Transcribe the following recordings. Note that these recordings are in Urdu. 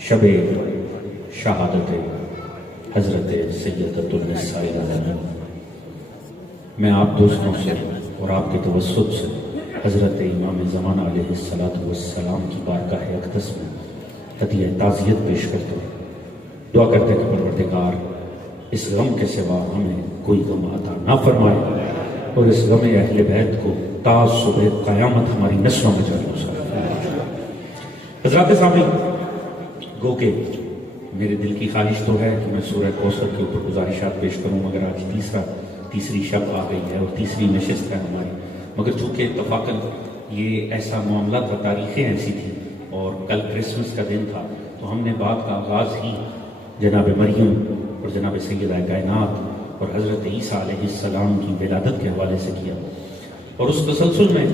شب شہادت حضرت سیدۃ النساء العالمین، میں آپ دوستوں سے اور آپ کے توسط سے حضرت امام زمانہ علیہ السلام کی بارگاہ اقدس میں ہدیہ تعزیت پیش کرتا ہوں۔ دعا کرتے کہ پروردگار اس غم کے سوا ہمیں کوئی غم عطا نہ فرمائے اور اس غم اہل بیت کو تا صبح قیامت ہماری نسلوں میں جاری ہو۔ حضرات سامنے گو کہ میرے دل کی خواہش تو ہے کہ میں سورہ کوثر کے اوپر گزارشات پیش کروں، مگر آج تیسری شب آ گئی ہے اور تیسری نشست ہے ہماری، مگر چونکہ اتفاقاً یہ ایسا معاملہ تھا، تاریخیں ایسی تھی اور کل کرسمس کا دن تھا، تو ہم نے بات کا آغاز ہی جناب مریم اور جناب سیدہ کائنات اور حضرت عیسیٰ علیہ السلام کی ولادت کے حوالے سے کیا، اور اس تسلسل میں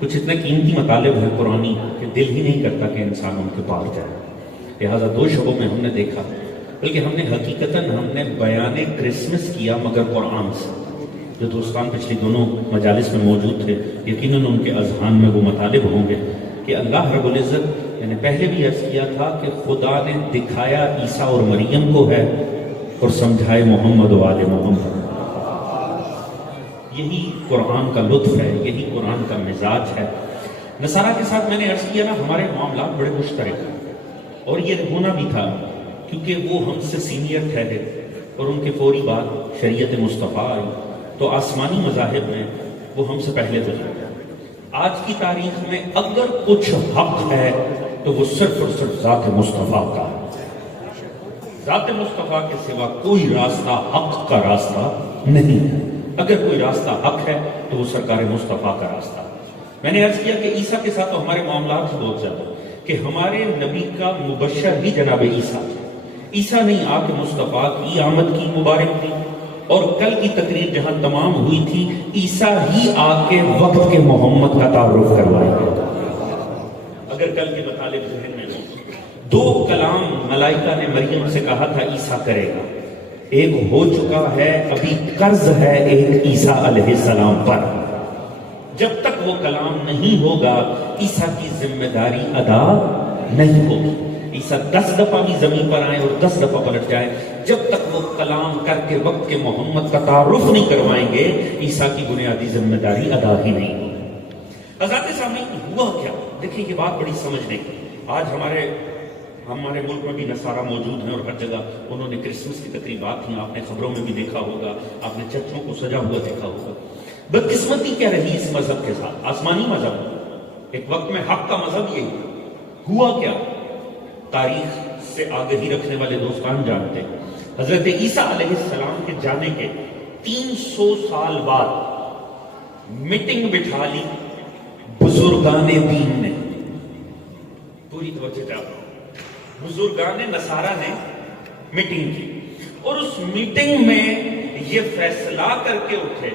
کچھ اتنے قیمتی مطالب ہیں قرآنی کہ دل ہی نہیں کرتا کہ انسان ان کے پاس جائے۔ لہٰذا 2 شبوں میں ہم نے دیکھا، بلکہ ہم نے حقیقتاً بیان کرسمس کیا مگر قرآن سے۔ جو دوستان پچھلی دونوں مجالس میں موجود تھے، یقیناً ان کے اذہان میں وہ مطالب ہوں گے کہ اللہ رب العزت، میں نے پہلے بھی عرض کیا تھا کہ خدا نے دکھایا عیسیٰ اور مریم کو ہے اور سمجھائے محمد و آل محمد۔ یہی قرآن کا لطف ہے، یہی قرآن کا مزاج ہے۔ نصارہ کے ساتھ میں نے عرض کیا نا، ہمارے معاملات بڑے مشترک ہیں، اور یہ ہونا بھی تھا کیونکہ وہ ہم سے سینئر ٹھہرے اور ان کے فوری بعد شریعت مصطفیٰ آئی، تو آسمانی مذاہب میں وہ ہم سے پہلے گزرے۔ آج کی تاریخ میں اگر کچھ حق ہے تو وہ صرف اور صرف ذات مصطفیٰ کا ہے۔ ذات مصطفیٰ کے سوا کوئی راستہ حق کا راستہ نہیں ہے۔ اگر کوئی راستہ حق ہے تو وہ سرکار مصطفیٰ کا راستہ ہے۔ میں نے عرض کیا کہ عیسیٰ کے ساتھ تو ہمارے معاملات بہت زیادہ کہ ہمارے نبی کا مبشر بھی جناب عیسیٰ، عیسیٰ نہیں آ کے مصطفیٰ کی آمد کی مبارک تھی، اور کل کی تقریر جہاں تمام ہوئی تھی، عیسیٰ ہی آ کے وقت کے محمد کا تعارف کروائے گا۔ اگر کل کے مطالب ذہن میں ہو، 2 کلام ملائکہ نے مریم سے کہا تھا عیسیٰ کرے گا، ایک ہو چکا ہے، ابھی قرض ہے ایک عیسیٰ علیہ السلام پر۔ جب تک وہ کلام نہیں ہوگا عیسیٰ کی ذمہ داری ادا نہیں ہوگی۔ عیسیٰ 10 دفعہ بھی زمین پر آئیں اور 10 دفعہ پلٹ جائیں، جب تک وہ کلام کر کے وقت کے محمد کا تعارف نہیں کروائیں گے، عیسیٰ کی بنیادی ذمہ داری ادا ہی نہیں ہوگی۔ حضرات سامنے ہوا کیا؟ دیکھیں یہ بات بڑی سمجھنے کی۔ آج ہمارے ملک میں بھی نصارہ موجود ہیں اور ہر جگہ انہوں نے کرسمس کی تقریبات تھیں، آپ نے خبروں میں بھی دیکھا ہوگا، آپ نے چرچوں کو سجا ہوا دیکھا ہوگا۔ بدقسمتی کیا رہی اس مذہب کے ساتھ؟ آسمانی مذہب، ایک وقت میں حق کا مذہب یہی ہوا کیا؟ تاریخ سے آگہی رکھنے والے دوستان جانتے ہیں، حضرت عیسیٰ علیہ السلام کے جانے کے 300 سال بعد میٹنگ بٹھا لی بزرگان دین نے۔ پوری توجہ چاہتا ہوں، بزرگان نصارہ نے میٹنگ کی، اور اس میٹنگ میں یہ فیصلہ کر کے اٹھے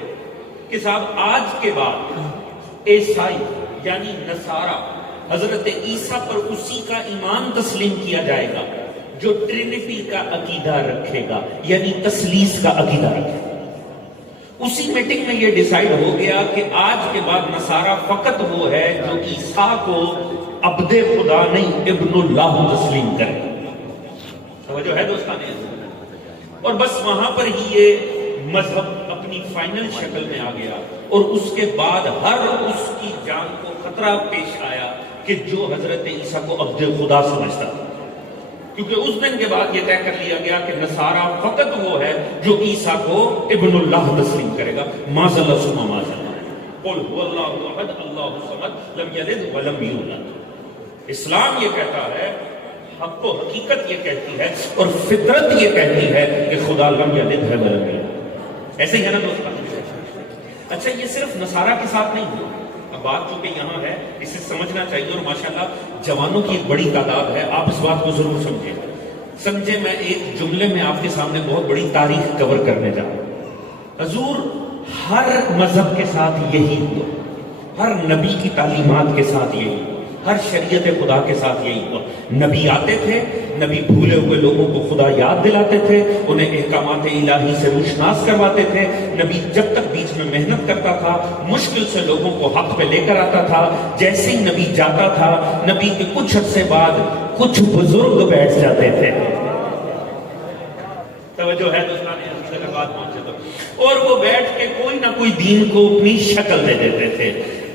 کہ صاحب آج کے بعد عیسائی یعنی نصارہ حضرت عیسیٰ پر اسی کا ایمان تسلیم کیا جائے گا جو ٹرینٹی کا عقیدہ رکھے گا، یعنی تثلیث کا عقیدہ رکھے گا۔ اسی میٹنگ میں یہ ڈیسائیڈ ہو گیا کہ آج کے بعد نصارہ فقط وہ ہے جو عیسیٰ کو عبد خدا نہیں ابن اللہ تسلیم کرے۔ توجہ ہے دوستانے؟ اور بس وہاں پر ہی یہ مذہب اپنی فائنل شکل میں آ گیا، اور اس کے بعد ہر اس کی جان کو خطرہ پیش آیا کہ جو حضرت عیسیٰ کو عبد خدا سمجھتا تھا، کیونکہ اس دن کے بعد یہ طے کر لیا گیا کہ نصارہ فقط وہ ہے جو عیسیٰ کو ابن اللہ تسلیم کرے گا۔ معاذ اللہ ثم معاذ اللہ، قل هو اللہ احد اللہ الصمد لم یلد ولم یولد۔ اسلام یہ کہتا ہے، حق و حقیقت یہ کہتی ہے، اور فطرت یہ کہتی ہے کہ خدا لم یلد ہے ولم یولد۔ ایسے ہی ہے نا دوستان؟ اچھا یہ صرف نصارہ کے ساتھ نہیں ہوا، اب بات چونکہ یہاں ہے اسے سمجھنا چاہیے، اور ماشاءاللہ جوانوں کی ایک بڑی تعداد ہے، آپ اس بات کو ضرور سمجھیں۔ میں ایک جملے میں آپ کے سامنے بہت بڑی تاریخ کور کرنے جا رہا ہوں۔ حضور ہر مذہب کے ساتھ یہی ہوا، ہر نبی کی تعلیمات کے ساتھ یہی ہوا، ہر شریعت خدا کے ساتھ یہی ہوا۔ نبی آتے تھے، نبی بھولے ہوئے لوگوں کو خدا یاد دلاتے تھے، انہیں احکامات الہی سے روشناس کرواتے تھے۔ نبی جب تک بیچ میں محنت کرتا تھا، مشکل سے لوگوں کو حق پہ لے کر آتا تھا۔ جیسے ہی نبی جاتا تھا، نبی کے کچھ عرصے بعد کچھ بزرگ بیٹھ جاتے تھے. توجہ ہے دوستان عزیز اگر بات پہنچے تو. اور وہ بیٹھ کے کوئی نہ کوئی دین کو اپنی شکل دے دیتے تھے.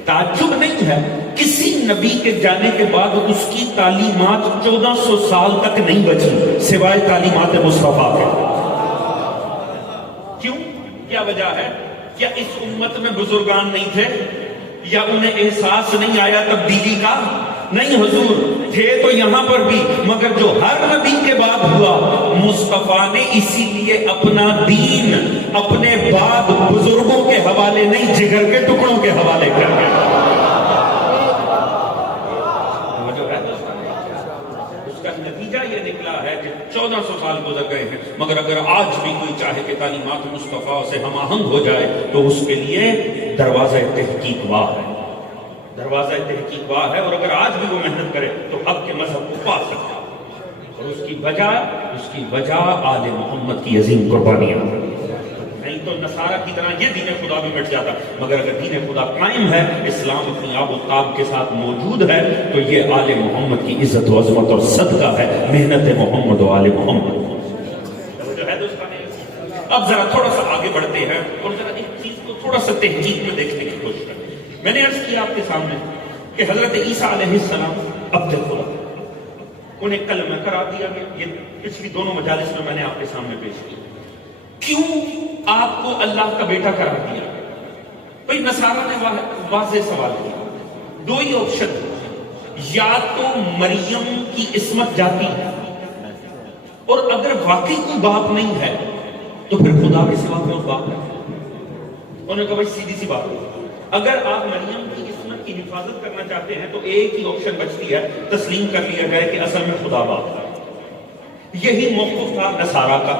تعجب نہیں ہے کسی نبی کے جانے کے بعد اس کی تعلیمات 1400 سال تک نہیں بچی سوائے تعلیمات مصطفیٰ کے. کیوں؟ کیا وجہ ہے؟ کیا اس امت میں بزرگان نہیں تھے یا انہیں احساس نہیں آیا تبدیلی کا؟ نہیں حضور تھے تو یہاں پر بھی، مگر جو ہر نبی کے بعد ہوا مصطفیٰ نے اسی لیے اپنا دین اپنے بعد بزرگوں کے حوالے نہیں جگر کے ٹکڑوں کے حوالے کر دیا. اس کا نتیجہ یہ نکلا ہے کہ 1400 سال گزر گئے ہیں، مگر اگر آج بھی کوئی چاہے کہ تعلیمات مصطفیٰ سے ہم آہنگ ہو جائے تو اس کے لیے دروازہ تحقیق واہ ہے. دروازہ تحقیق واہ ہے، اور اگر آج بھی وہ محنت کرے تو حق کے مذہب کو پا سکتا ہے. اور اس کی وجہ آل محمد کی عظیم قربانیاں. نہیں تو نصارہ کی طرح یہ دین خدا بھی مٹ جاتا. مگر اگر دین خدا قائم ہے، اسلام اپنی آب و تاب کے ساتھ موجود ہے، تو یہ آل محمد کی عزت و عظمت اور صدقہ ہے محنت محمد و آل محمد. اب ذرا تھوڑا سا آگے بڑھتے ہیں اور ذرا ایک چیز کو تھوڑا سا تحقیق میں دیکھنے کی کوشش کریں. میں نے عرض کیا آپ کے سامنے کہ حضرت عیسیٰ علیہ السلام عبد خدا، انہیں کلمہ قرار دیا گیا. یہ پچھلی دونوں مجالس میں نے آپ کے سامنے پیش کیا. کیوں آپ کو اللہ کا بیٹا قرار دیا؟ بھئی نصارہ نے واضح سوال کیا. دو ہی آپشن، یا تو مریم کی عصمت جاتی ہے، اور اگر واقعی کوئی باپ نہیں ہے تو پھر خدا کے سوا کون باپ ہے؟ انہوں نے کہا بھائی سیدھی سی بات ہے، اگر آپ مریم کی عصمت کی حفاظت کرنا چاہتے ہیں تو ایک ہی آپشن بچتی ہے، تسلیم کر لیا جائے کہ اصل میں خدا باپ ہے. یہی موقف تھا نصارہ کا.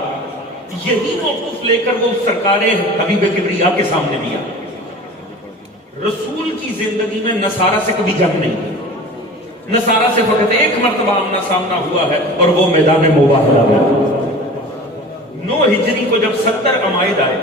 یہی موقف لے کر وہ سرکار حبیب کبریا کے سامنے بھی آیا. رسول کی زندگی میں نصارہ سے کبھی جنگ نہیں کی. نصارہ سے فقط ایک مرتبہ آمنا سامنا ہوا ہے، اور وہ میدان مباہلہ میں. 9 ہجری کو جب 70 عمائد آئے،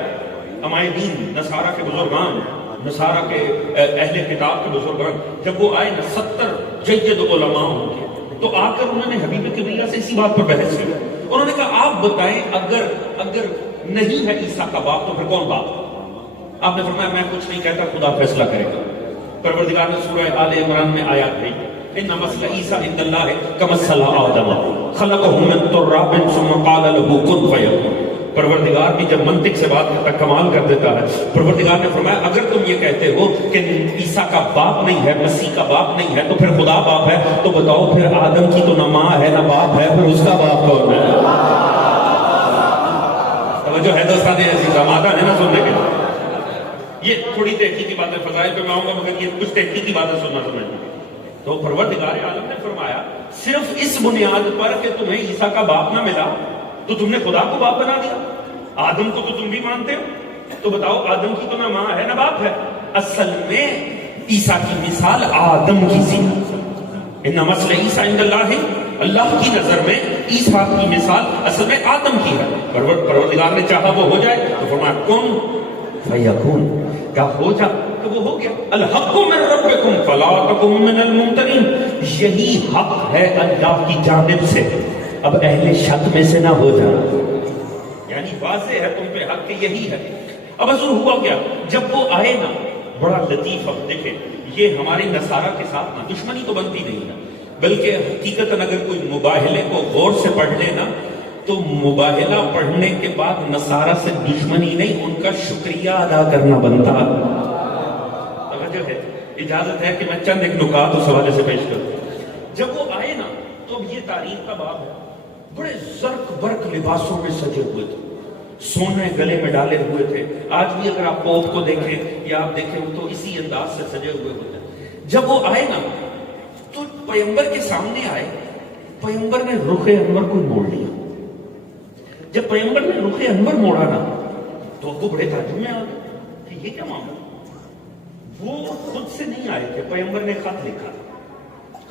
عمائدین نصارہ کے بزرگان، نصارہ کے اہل کتاب کے بزرگان، جب وہ آئے نا 70 جید علماء ہوں گے، تو آ کر انہوں نے حبیب کبریا سے اسی بات پر بحث کی. انہوں نے کہا آپ بتائیں اگر نہیں ہے عیسیٰ کا باپ تو پھر کون باپ؟ آپ نے فرمایا میں کچھ نہیں کہتا، خدا فیصلہ کرے گا. پروردگار نے سورہ آل عمران میں آیات بھیجی، ان مثل عیسیٰ عند اللہ کمثل آدم خلقہ من تراب ثم قال له کن فیکون. پروردگار بھی جب منطق سے بات کرتا کمال کر دیتا ہے. پروردگار نے فرمایا اگر تم یہ کہتے ہو کہ عیسیٰ کا باپ نہیں ہے، مسیح کا باپ نہیں ہے، تو پھر خدا باپ ہے، تو بتاؤ پھر آدم کی تو نہ ماں ہے نہ باپ ہے، پھر اس کا باپ کون ہے؟ توجہ ہے دوستان عزیز، آمادہ ہے نا سننے کے لیے؟ یہ تھوڑی تحقیقی باتیں فضائل پہ میں آؤں گا، مگر یہ کچھ تحقیقی باتیں سننا سمجھنا. تو پروردگار عالم نے فرمایا صرف اس بنیاد پر کہ تمہیں عیسیٰ کا باپ نہ ملا تو تم نے خدا کو باپ بنا دیا. آدم کو تو تم بھی مانتے ہو، تو بتاؤ آدم کی تو نہ ماں ہے نہ باپ ہے. اصل میں عیسیٰ کی مثال آدم کی سی. ان مثل عیسیٰ عند اللہ، اللہ کی نظر میں عیسیٰ کی مثال اصل میں آدم کی ہے. پروردگار نے چاہا وہ ہو جائے تو فرمایا کن فیکون، کیا ہو جا تو وہ ہو گیا. الحق من ربکم فلا تکن من الممترین، یہی حق ہے اللہ کی جانب سے، اب اہل شک میں سے نہ ہو جا. یعنی واضح ہے تم پہ حق کہ یہی ہے. اب حضور ہوا کیا جب وہ آئے نا، بڑا لطیف. اب دیکھیں یہ ہمارے نصارہ کے ساتھ نا دشمنی تو بنتی نہیں نا، بلکہ حقیقتاً اگر کوئی مباہلے کو غور سے پڑھ لے نا تو مباہلہ پڑھنے کے بعد نصارہ سے دشمنی نہیں، ان کا شکریہ ادا کرنا بنتا. توجہ ہے، اجازت ہے کہ میں چند ایک نکات اس حوالے سے پیش کروں. جب وہ آئے نا تو اب یہ تاریخ کا باب ہے، بڑے زرق برق لباسوں میں سجے ہوئے تھے، سونے گلے میں ڈالے ہوئے تھے. آج بھی اگر آپ پوپ کو دیکھیں یا آپ دیکھیں تو اسی انداز سے سجے ہوئے ہوتے ہیں. جب وہ آئے نا تو پیغمبر کے سامنے آئے، پیغمبر نے رخ انور کو موڑ لیا. جب پیغمبر نے رخ انور موڑا نا تو وہ بڑے تعجب میں آ گئے کہ یہ کیا معاملہ. وہ خود سے نہیں آئے تھے، پیغمبر نے خط لکھا،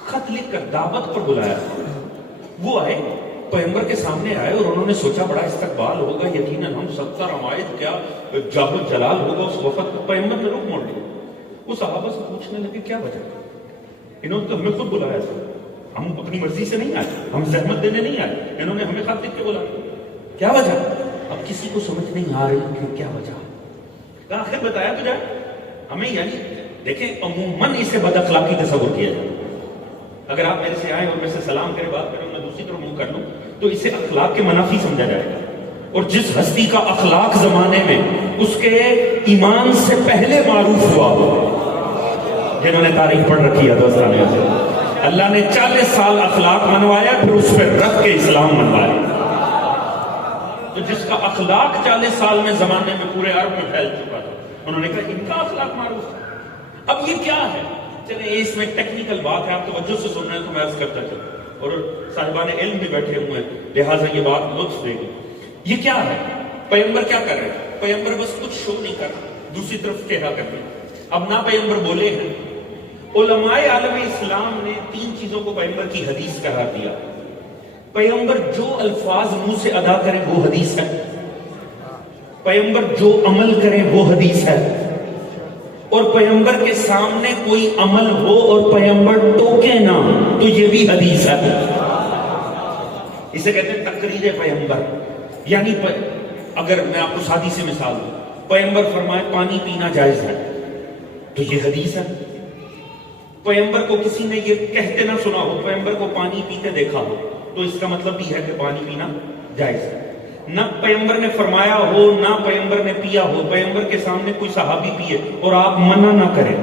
خط لکھ کر دعوت پر بلایا. وہ آئے، پیغمبر کے سامنے آئے اور انہوں نے سوچا بڑا استقبال ہوگا، یقیناً ہم 70 عمائد کیا جاہ و جلال ہوگا اس وقت. پیغمبر نے رخ موڑ لیا. وہ صحابہ سے پوچھنے لگے کیا وجہ، انہوں نے تو ہمیں خود بلایا تھا. ہم اپنی مرضی سے نہیں آئے, ہم زحمت دینے نہیں آئے, انہوں نے ہمیں خط لکھ کے بولا. کیا وجہ؟ اب کسی کو سمجھ نہیں آ رہی کہ کیا وجہ. کہا آخر بتایا تو جائے ہمیں. یعنی دیکھیں عموماً اسے بد اخلاقی تصور کیا جائے. اگر آپ میرے سے آئیں اور میرے سے سلام کریں, بات کریں, میں دوسری طرف منہ کر لوں تو اسے اخلاق کے منافی سمجھا جائے گا. اور جس ہستی کا اخلاق زمانے میں اس کے ایمان سے پہلے معروف ہوا, جنہوں نے تاریخ پڑھ رکھی ہے دوستان, اللہ نے 40 سال اخلاق منوایا, پھر اس پہ رکھ کے اسلام منوایا. تو جس کا اخلاق 40 سال میں زمانے میں پورے عرب میں پھیل چکا تھا, انہوں نے کہا ان کا اخلاق معروف ہے. اب یہ کیا ہے؟ چلیں اس میں ٹیکنیکل بات ہے, آپ توجہ سے سن رہے ہیں تو میں عرض کرتا چلوں, اور صاحبان علم بھی بیٹھے ہوئے ہیں, لہٰذا یہ بات لطف دے گی. یہ کیا ہے؟ پیغمبر کیا کر رہے ہیں؟ پیغمبر بس کچھ شو نہیں کر رہا, دوسری طرف کہا کر رہے ہیں. اب نہ پیغمبر بولے ہیں, علماء عالم اسلام نے 3 چیزوں کو پیغمبر کی حدیث قرار دیا. پیغمبر جو الفاظ منہ سے ادا کرے وہ حدیث ہے, پیغمبر جو عمل کرے وہ حدیث ہے, اور پیغمبر کے سامنے کوئی عمل ہو اور پیغمبر ٹوکے نہ تو یہ بھی حدیث ہے. اسے کہتے ہیں تقریر پیغمبر. یعنی اگر میں آپ کو سادی سے مثال دوں, پیغمبر فرمائے پانی پینا جائز ہے تو یہ حدیث ہے. پیغمبر کو کسی نے یہ کہتے نہ سنا ہو, پیغمبر کو پانی پیتے دیکھا ہو تو اس کا مطلب بھی ہے کہ پانی پینا جائز ہے. نہ پیغمبر نے فرمایا ہو نہ پیغمبر نے پیا ہو, پیغمبر کے سامنے کوئی صحابی پیے اور آپ منع نہ کریں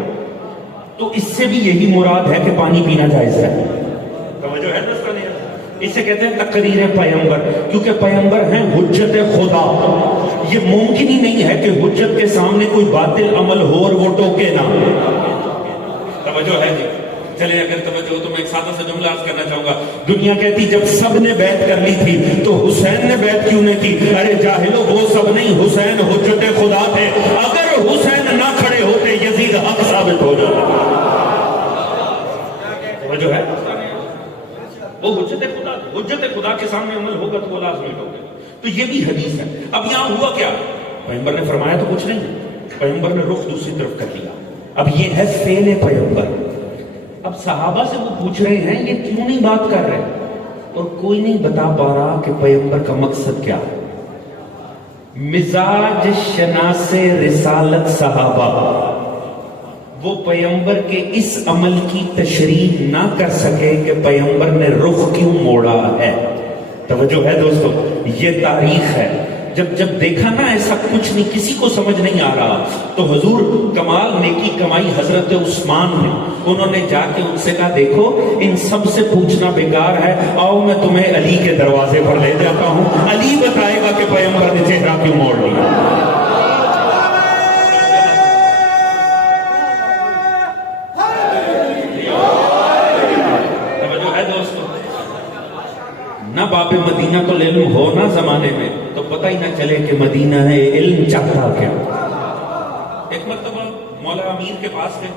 تو اس سے بھی یہی مراد ہے کہ پانی پینا جائز ہے. توجہ ہے دوستان, اسے کہتے ہیں تقریر پیغمبر, کیونکہ پیغمبر ہیں حجت خدا. یہ ممکن ہی نہیں ہے کہ حجت کے سامنے کوئی باطل عمل ہو اور وہ ٹوکے نہ. توجہ ہے جی؟ چلیں اگر توجہ ہو تو میں ایک سادہ سا جملہ عرض کرنا چاہوں گا. دنیا کہتی جب سب نے بیعت کر لی تھی تو حسین نے بیعت کیوں نہیں کی؟ ارے جاہلو, وہ سب نہیں, حسین حجت خدا تھے. اگر حسین نہ کھڑے ہوتے یزید حق ثابت ہو جاتا. توجہ ہے؟ وہ حجت خدا, حجت خدا کے سامنے عمل ہوگا تو وہ لازمی ہوگا. تو یہ بھی حدیث ہے. اب یہاں ہوا کیا؟ پیغمبر نے فرمایا تو کچھ نہیں, پیغمبر نے رخ دوسری طرف کر لیا. اب یہ ہے فعل پیغمبر. اب صحابہ سے وہ پوچھ رہے ہیں یہ کیوں نہیں بات کر رہے, اور کوئی نہیں بتا پا رہا کہ پیغمبر کا مقصد کیا ہے. مزاج شناس رسالت صحابہ وہ پیغمبر کے اس عمل کی تشریح نہ کر سکے کہ پیغمبر نے رخ کیوں موڑا ہے. توجہ ہے دوستو, یہ تاریخ ہے. جب دیکھا نا ایسا کچھ نہیں, کسی کو سمجھ نہیں آ رہا, تو حضور کمال نیکی کمائی حضرت عثمان نے, انہوں نے جا کے ان سے کہا دیکھو ان سب سے پوچھنا بیکار ہے, آؤ میں تمہیں علی کے دروازے پر لے جاتا ہوں, علی بتائے گا کہ پیغمبر نے چہرہ کیوں موڑ لیا. نہ باب مدینہ تو علم ہو نہ زمانے میں تو پتہ ہی نہ چلے کہ مدینہ ہے علم چاہتا کیا. ایک مرتبہ مولا امیر کے پاس گئے,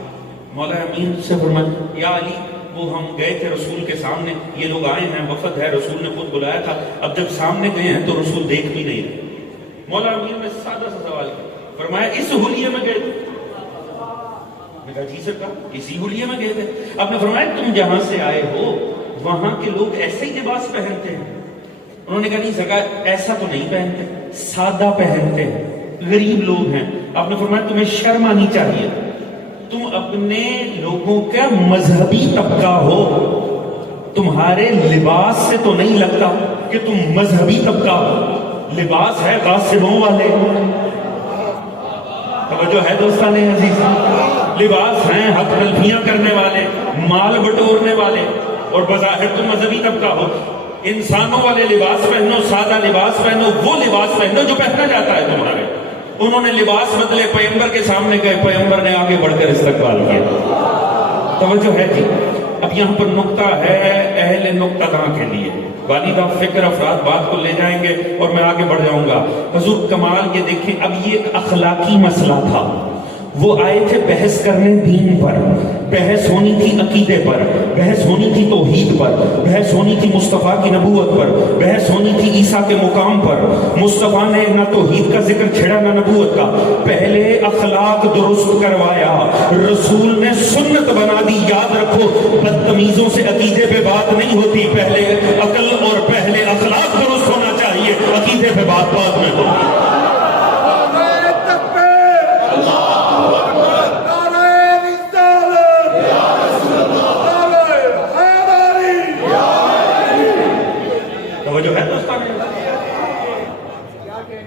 مولا امیر سے فرمایا یا علی, وہ ہم گئے تھے رسول کے سامنے, یہ لوگ آئے ہیں, وفد ہے, رسول نے خود بلایا تھا, اب جب سامنے گئے ہیں تو رسول دیکھ بھی نہیں رہے. مولا امیر نے سادہ سا سوال کیا, فرمایا اس حلیے میں گئے تھے؟ میں کہا جی سرکار اسی حلیے میں گئے تھے. آپ نے فرمایا تم جہاں سے آئے ہو وہاں کے لوگ ایسے ہی لباس پہنتے ہیں؟ انہوں نے کہا نہیں سرکار ایسا تو نہیں پہنتے, سادہ پہنتے ہیں, غریب لوگ ہیں. آپ نے فرمایا تمہیں شرم آنی چاہیے, تم اپنے لوگوں کا مذہبی طبقہ ہو, تمہارے لباس سے تو نہیں لگتا کہ تم مذہبی طبقہ ہو. لباس ہے غاصبوں والے. توجہ ہے دوستان عزیز, لباس ہیں حق تلفیاں کرنے والے, مال بٹورنے والے, اور بظاہر تم مذہبی طبقہ ہو. انسانوں والے لباس پہنو, سادہ لباس پہنو, وہ لباس پہنو جو پہنا جاتا ہے تمہارے. انہوں نے لباس بدلے, پیغمبر کے سامنے گئے, پیغمبر نے آگے بڑھ کر استقبال کیا. توجہ ہے جی. اب یہاں پر نقطہ ہے اہل نقطہ داں کے لیے, والدہ فکر افراد بات کو لے جائیں گے اور میں آگے بڑھ جاؤں گا. حضور کمال یہ دیکھیں, اب یہ ایک اخلاقی مسئلہ تھا. وہ آئے تھے بحث کرنے دین پر، بحث ہونی تھی عقیدے پر، بحث ہونی تھی توحید پر، بحث ہونی تھی مصطفیٰ کی نبوت پر، بحث ہونی تھی عیسیٰ کے مقام پر۔ مصطفیٰ نے نہ توحید کا ذکر چھڑا نہ نبوت کا، پہلے اخلاق درست کروایا، رسول نے سنت بنا دی۔ یاد رکھو بدتمیزوں سے عقیدے پہ بات نہیں ہوتی، پہلے عقل اور پہلے اخلاق درست ہونا چاہیے، عقیدے پہ بات بعد میں ہوتی۔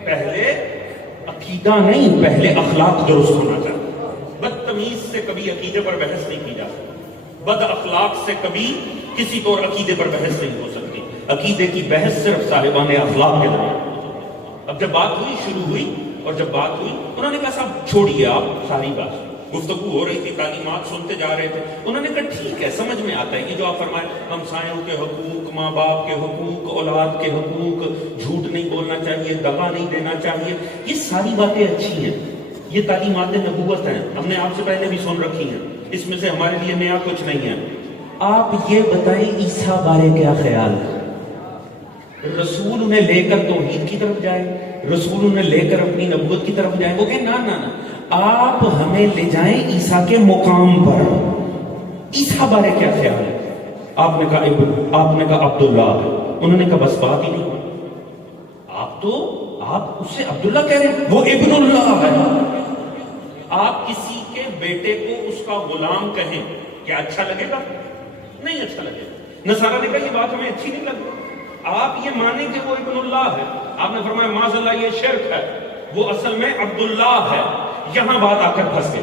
پہلے عقیدہ نہیں، پہلے اخلاق درست ہونا چاہیے۔ بدتمیز سے کبھی عقیدے پر بحث نہیں کی جا سکتی، بد اخلاق سے کبھی کسی طور عقیدے پر بحث نہیں ہو سکتی۔ عقیدے کی بحث صرف صاحبان اخلاق کے درمیان ہو سکتی۔ اب جب بات ہوئی، شروع ہوئی، اور جب بات ہوئی انہوں نے کہا صاحب چھوڑیے آپ ساری بات، گفتگو ہو رہی تھی، تعلیمات سنتے جا رہے تھے۔ انہوں نے کہا ٹھیک ہے، سمجھ میں آتا ہے یہ جو آپ فرمائے، ہمسایوں کے حقوق، ماں باپ کے حقوق، اولاد کے حقوق، جھوٹ نہیں بولنا چاہیے، دغا نہیں دینا چاہیے، یہ ساری باتیں اچھی ہیں، یہ تعلیمات نبوت ہیں، ہم نے آپ سے پہلے بھی سن رکھی ہیں، اس میں سے ہمارے لیے نیا کچھ نہیں ہے۔ آپ یہ بتائیں عیسیٰ بارے کیا خیال ہے؟ رسول انہیں لے کر توحید کی طرف جائے، رسول انہیں لے کر اپنی نبوت کی طرف جائیں، وہ کہیں نا نا نا، آپ ہمیں لے جائیں عیسیٰ کے مقام پر، عیسیٰ بارے کیا خیال ہے؟ آپ نے کہا عبداللہ، انہوں نے کہا بس بات ہی نہیں، آپ اس سے عبداللہ کہہ رہے ہیں، وہ ابن اللہ ہے۔ آپ کسی کے بیٹے کو اس کا غلام کہیں، کیا اچھا لگے گا؟ نہیں اچھا لگے گا۔ نصارہ نے کہا یہ بات ہمیں اچھی نہیں لگی، آپ یہ مانیں کہ وہ ابن اللہ ہے۔ آپ نے فرمایا معاذ اللہ یہ شرک ہے، وہ اصل میں عبداللہ ہے۔ یہاں بات آ کر پھنس گئی،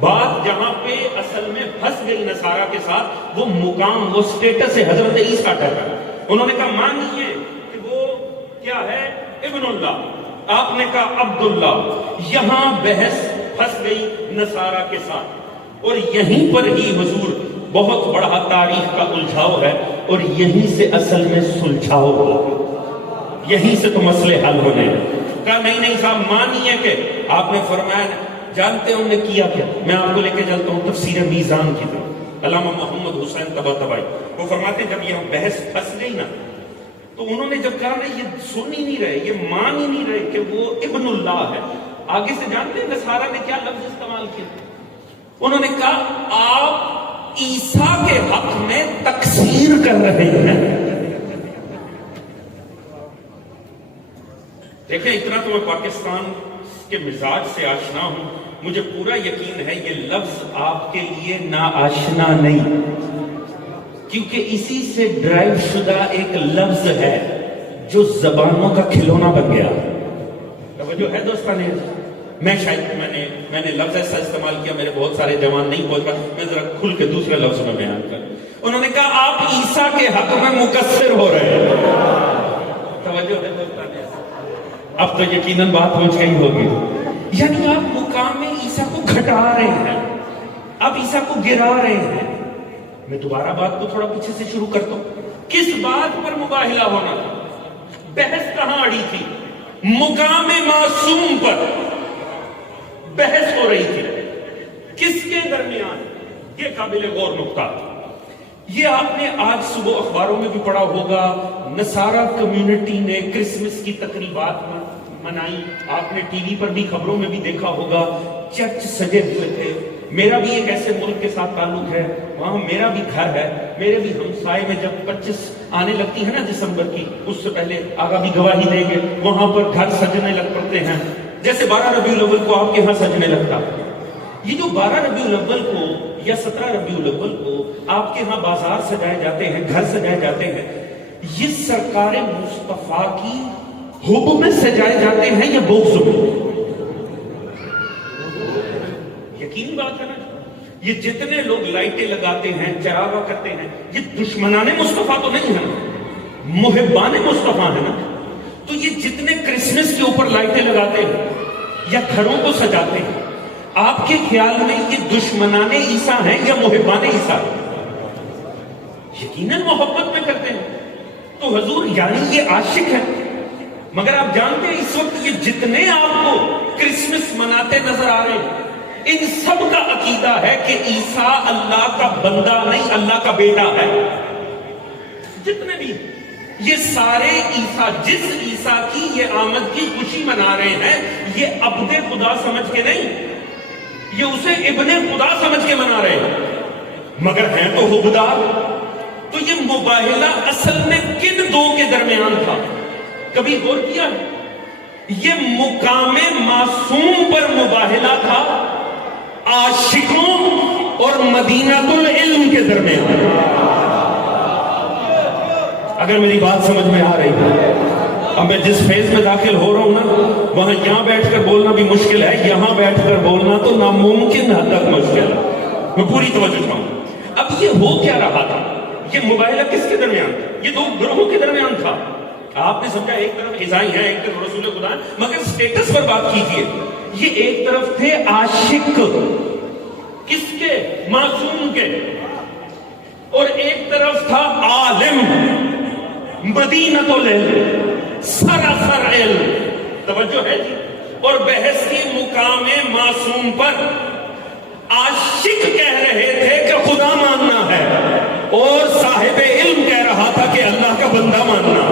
بات جہاں پہ اصل میں پھنس گئی نصارہ کے ساتھ، وہ مقام، وہ سٹیٹس ہے حضرت عیسیٰ ٹھہرا۔ انہوں نے کہا مانیے کہ وہ کیا ہے؟ ابن اللہ۔ آپ نے کہا عبداللہ۔ یہاں بحث پھنس گئی نصارہ کے ساتھ، اور یہیں پر ہی حضور بہت بڑا تاریخ کا الجھاؤ ہے، اور یہیں سے اصل میں سلجھاؤ ہو، یہیں سے تو مسئلے حل ہونے۔ کہا نہیں صاحب مانیے کہ آپ نے فرمایا، جانتے ہیں انہوں نے کیا کیا؟ میں آپ کو لے کے چلتا ہوں تفسیر میزان کی طرف، علامہ محمد حسین طباطبائی، وہ فرماتے ہیں جب یہ بحث پھنس گئی نا، تو انہوں نے جب کہا نا یہ سن ہی نہیں رہے، یہ مان ہی نہیں رہے کہ وہ ابن اللہ ہے، آگے سے جانتے ہیں نصارہ نے کیا لفظ استعمال کیا؟ انہوں نے کہا آپ عیسیٰ کے حق میں تقصیر کر رہے ہیں۔ دیکھیں اتنا تو میں پاکستان کے مزاج سے آشنا ہوں، مجھے پورا یقین ہے یہ لفظ آپ کے لیے ناآشنا نہیں، کیونکہ اسی سے ڈرائیو شدہ ایک لفظ ہے جو زبانوں کا کھلونا بن گیا۔ توجہ ہے دوستانے، میں نے لفظ ایسا استعمال کیا، میرے بہت سارے جوان نہیں پہنچ رہا، میں ذرا کھل کے دوسرے لفظ میں بیان کر۔ انہوں نے کہا آپ عیسیٰ کے حق میں مقصر ہو رہے ہیں۔ توجہ ہے دوستانے، اب تو یقیناً بات پہنچ گئی ہوگی، یعنی آپ مقام میں عیسیٰ کو گھٹا رہے ہیں، آپ عیسیٰ کو گرا رہے ہیں۔ میں دوبارہ بات کو تھوڑا پیچھے سے شروع کرتا ہوں، کس بات پر مباہلہ ہونا تھا؟ بحث کہاں اڑی تھی؟ مقام معصوم پر بحث ہو رہی تھی، کس کے درمیان؟ یہ قابل غور نقطہ۔ یہ آپ نے آج صبح اخباروں میں بھی پڑھا ہوگا، نصارہ کمیونٹی نے کرسمس کی تقریبات منائی، آپ نے ٹی وی پر بھی خبروں میں بھی دیکھا ہوگا، چرچ سجے ہوئے تھے۔ میرا بھی ایک ایسے ملک کے ساتھ تعلق ہے، وہاں میرا بھی گھر ہے، میرے بھی ہمسائے میں جب 25 آنے لگتی ہے نا دسمبر کی، اس سے پہلے آگا بھی گواہی دیں گے، وہاں پر گھر سجنے لگ پڑتے ہیں، جیسے 12 ربیع الاول کو آپ کے ہاں سجنے لگتا۔ یہ جو 12 ربیع الاول کو یا 17 ربیع الاول کو آپ کے ہاں بازار سجائے جاتے ہیں، گھر سجائے جاتے ہیں، یہ سرکار مصطفیٰ کی حب میں سجائے جاتے ہیں یا بغض میں؟ یقینی بات ہے نا، یہ جتنے لوگ لائٹیں لگاتے ہیں، چراغاں کرتے ہیں، یہ دشمنان مصطفیٰ تو نہیں ہے نا، محبان مصطفیٰ ہے نا۔ تو یہ جتنے کرسمس کے اوپر لائٹیں لگاتے ہیں یا گھروں کو سجاتے ہیں، آپ کے خیال میں یہ دشمنان عیسیٰ ہیں یا محبان عیسیٰ؟ یقیناً محبت میں کرتے ہیں۔ تو حضور یعنی یہ عاشق ہے، مگر آپ جانتے ہیں اس وقت یہ جتنے آپ کو کرسمس مناتے نظر آ رہے ہیں، ان سب کا عقیدہ ہے کہ عیسیٰ اللہ کا بندہ نہیں، اللہ کا بیٹا ہے. جتنے بھی یہ سارے عیسیٰ، جس عیسیٰ کی یہ آمد کی خوشی منا رہے ہیں، یہ عبد خدا سمجھ کے نہیں، یہ اسے ابن خدا سمجھ کے منا رہے ہیں، مگر ہیں تو حبدار. تو یہ مباہلہ اصل میں کن دو کے درمیان تھا؟ کبھی غور کیا؟ یہ مقام معصوم پر مباہلہ تھا، عاشقوں اور مدینہ العلم کے درمیان. اگر میری بات سمجھ میں آ رہی ہے، اب میں جس فیز میں داخل ہو رہا ہوں نا، وہاں یہاں بیٹھ کر بولنا بھی مشکل ہے، یہاں بیٹھ کر بولنا تو ناممکن حد تک مشکل ہے. میں پوری توجہ چاہوں. اب یہ ہو کیا رہا تھا؟ یہ مباہلہ کس کے درمیان؟ یہ دو گروہوں کے درمیان تھا. آپ نے سمجھا ایک طرف عیسائی ہیں، ایک طرف رسول خدا ہیں، مگر سٹیٹس پر بات کیجئے. یہ ایک طرف تھے عاشق، کس کے؟ معصوم کے. اور ایک طرف تھا عالم، مدینہ العلم، سراسر علم. توجہ ہے جی. اور بحث کی مقام معصوم پر عاشق کہہ رہے تھے کہ خدا ماننا ہے، اور صاحب علم کہہ رہا تھا کہ اللہ کا بندہ ماننا.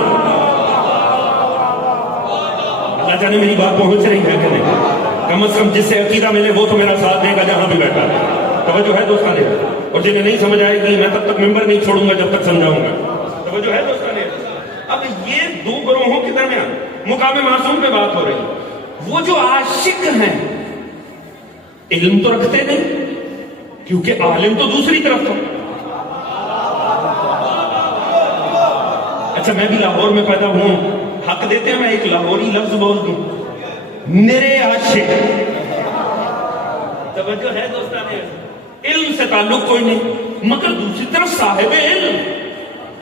اللہ جانے میری بات پہنچ رہی ہے کہ نہیں؟ کم از کم جس سے عقیدہ ملے وہ تو میرا ساتھ دے گا جہاں بھی بیٹھا ہے. توجہ ہے دوستانے؟ اور جنہیں نہیں سمجھ آئے گی میں تب تک ممبر نہیں چھوڑوں گا جب تک سمجھاؤں گا. توجہ ہے دوستانے؟ اب یہ دو گروہوں کے درمیان مقام معصوم پہ بات ہو رہی ہے. وہ جو عاشق ہیں علم تو رکھتے نہیں، کیونکہ عالم تو دوسری طرف تھا. اچھا میں بھی لاہور میں پیدا ہوں، حق دیتے ہیں میں ایک لاہوری لفظ بول دوں، میرے عاشق. توجہ ہے دوستانے؟ علم سے تعلق کوئی نہیں، مگر دوسری طرف صاحب علم.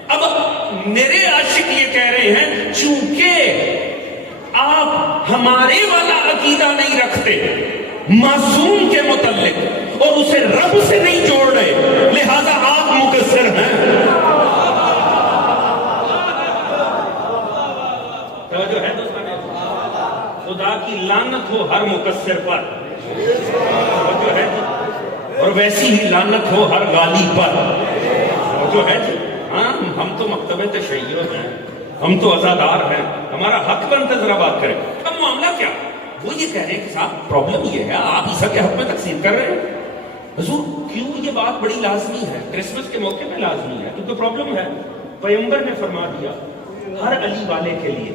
اب میرے عاشق یہ کہہ رہے ہیں چونکہ آپ ہمارے والا عقیدہ نہیں رکھتے معصوم کے متعلق اور اسے رب سے نہیں جوڑ رہے، لہذا آپ مقصر ہیں. توجہ ہے دوستانے؟ خدا کی لعنت ہو ہر مقصر پر. توجہ ہے جی؟ اور ویسی ہی لعنت ہو ہر غالی پر. توجہ ہے جی؟ ہاں ہم تو مکتب تشیع ہیں، ہم تو عزادار ہیں، ہمارا حق بنتا ذرا بات کریں. اب معاملہ کیا؟ وہ یہ کہہ رہے ہیں کہ صاحب پرابلم یہ ہے آپ عیسیٰ کے حق میں تقسیم کر رہے ہیں. حضور کیوں یہ بات بڑی لازمی ہے؟ کرسمس کے موقع میں لازمی ہے کیونکہ پرابلم ہے. پیغمبر نے فرما دیا ہر علی والے کے لیے،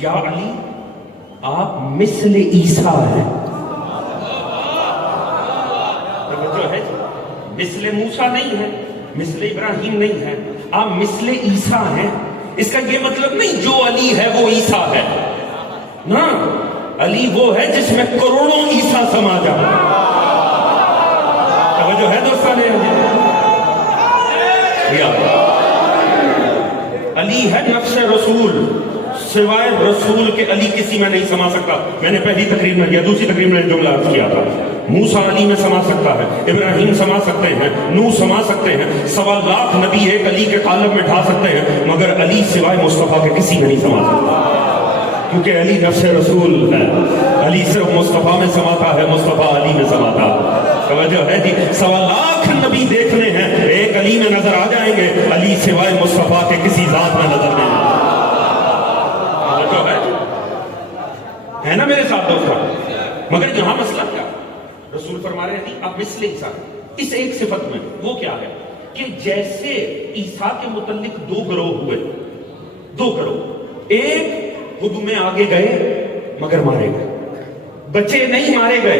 یا علی آپ مثل عیسیٰ ہیں. توجہ ہے؟ مثل موسیٰ نہیں ہے، مثل ابراہیم نہیں ہے، آپ مثل عیسیٰ ہیں. اس کا یہ مطلب نہیں جو علی ہے وہ عیسیٰ ہے، نا علی وہ ہے جس میں کروڑوں عیسیٰ سما جائے. توجہ ہے دوستانے؟ علی ہے نفس رسول، سوائے رسول کے علی کسی میں نہیں سما سکتا. میں نے پہلی تقریر میں کیا، دوسری تقریر میں جملہ عرض کیا تھا، موسیٰ علی میں سما سکتا ہے، ابراہیم سما سکتے ہیں، نوح سما سکتے ہیں، 1.25 لاکھ نبی ایک علی کے قالب میں ڈھا سکتے ہیں، مگر علی سوائے مصطفیٰ کے کسی میں نہیں سما سکتا، کیونکہ علی نفس رسول ہے. علی صرف مصطفیٰ میں سماتا ہے، مصطفیٰ علی میں سماتا. توجہ ہے جی؟ 1.25 لاکھ نبی دیکھنے ہیں، ایک علی میں نظر آ جائیں گے، علی سوائے مصطفیٰ کے کسی ذات میں نظر نہیں آئے. ہے نا میرے ساتھ دوستوں؟ مگر یہاں مسئلہ کیا؟ رسول فرما رہے ہیں اب مثل عیسیٰ، اس ایک صفت میں وہ کیا ہے کہ جیسے عیسیٰ کے متعلق دو گروہ ہوئے، دو گروہ، ایک خود میں آگے گئے مگر مارے گئے، بچے نہیں مارے گئے،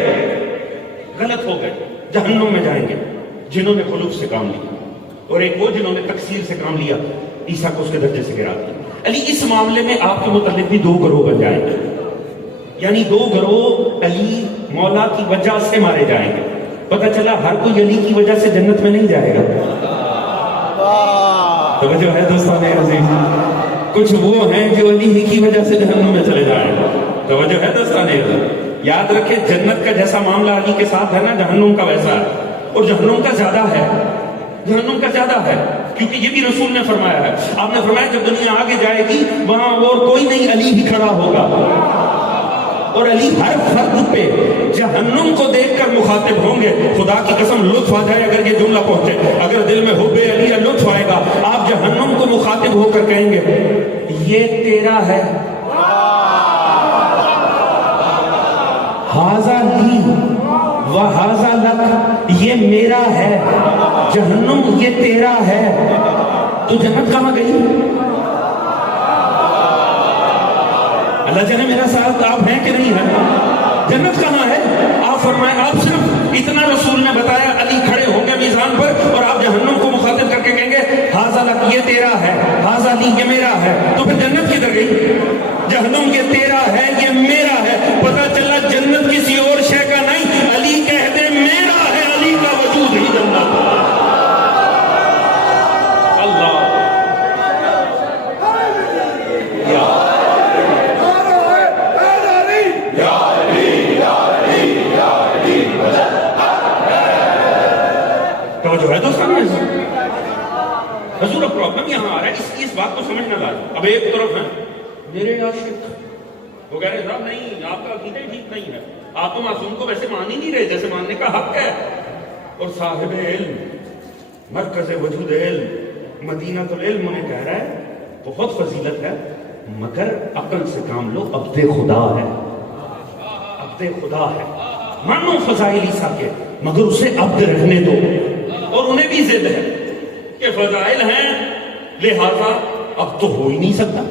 غلط ہو گئے، جہنم میں جائیں گے، جنہوں نے خلوص سے کام لیا، اور ایک وہ جنہوں نے تکثیر سے کام لیا، عیسیٰ کو اس کے درجے سے گرا دیا. علی اس معاملے میں آپ کے متعلق بھی دو گروہ بن جائیں گے، یعنی دو گروہ علی مولا کی وجہ سے مارے جائیں گے. پتہ چلا ہر کوئی علی کی وجہ سے جنت میں نہیں جائے گا. توجہ ہے دوستان عزیز؟ کچھ وہ ہیں جو علی ہی کی وجہ سے جہنم میں چلے جائیں گے. توجہ ہے دوستان عزیز؟ یاد رکھیں جنت کا جیسا معاملہ علی کے ساتھ ہے نا، جہنم کا ویسا ہے، اور جہنم کا زیادہ ہے، جہنم کا زیادہ ہے، کیونکہ یہ بھی رسول نے فرمایا ہے. آپ نے فرمایا جب دنیا آگے جائے گی وہاں اور کوئی نہیں، علی ہی کھڑا ہوگا، اور علی ہر فرد پہ جہنم کو دیکھ کر مخاطب ہوں گے. خدا کی قسم لطف آ جائے اگر یہ جملہ پہنچے, اگر دل میں حب علی لطف آئے گا, آپ جہنم کو مخاطب ہو کر کہیں گے یہ تیرا ہے, ہاذا لی و ہاذا لک, یہ میرا ہے, جہنم یہ تیرا ہے. تو جنت کہاں گئی؟ اللہ جانے میرا ساتھ آپ ہیں کہ نہیں ہیں؟ جنت کہاں ہے؟ آپ فرمائیں, آپ صرف اتنا رسول نے بتایا, علی کھڑے ہوں گے میزان پر اور آپ جہنم کو مخاطب کر کے کہیں گے ہاذا لک یہ تیرا ہے, ہاذا لی یہ میرا ہے. تو پھر جنت کدھر گئی؟ جہنم یہ تیرا ہے یہ میرا ہے. پتہ چلا جنت کسی اور شے کا نہیں, علی کہہ دے میرا ہے, علی کا وجود ہی جنت. اللہ توجہ ہے دوستان. حضور پرابلم یہاں آ رہا ہے, اس بات کو سمجھنا لازم. اب ایک طرف ہے میرے عاشق, وہ کہہ رہے صاحب نہیں آپ کا عقیدہ ٹھیک نہیں ہے, آپ تو معصوم کو ویسے مان ہی نہیں رہے جیسے ماننے کا حق ہے. اور صاحب علم مرکز وجود علم مدینہ العلم انہیں کہہ رہا ہے بہت فضیلت ہے مگر عقل سے کام لو, عبد خدا ہے, عبد خدا ہے. مانو فضائل عیسیٰ کے مگر اسے عبد رہنے دو. اور انہیں بھی ضد ہے کہ فضائل ہیں لہذا اب تو ہو ہی نہیں سکتا,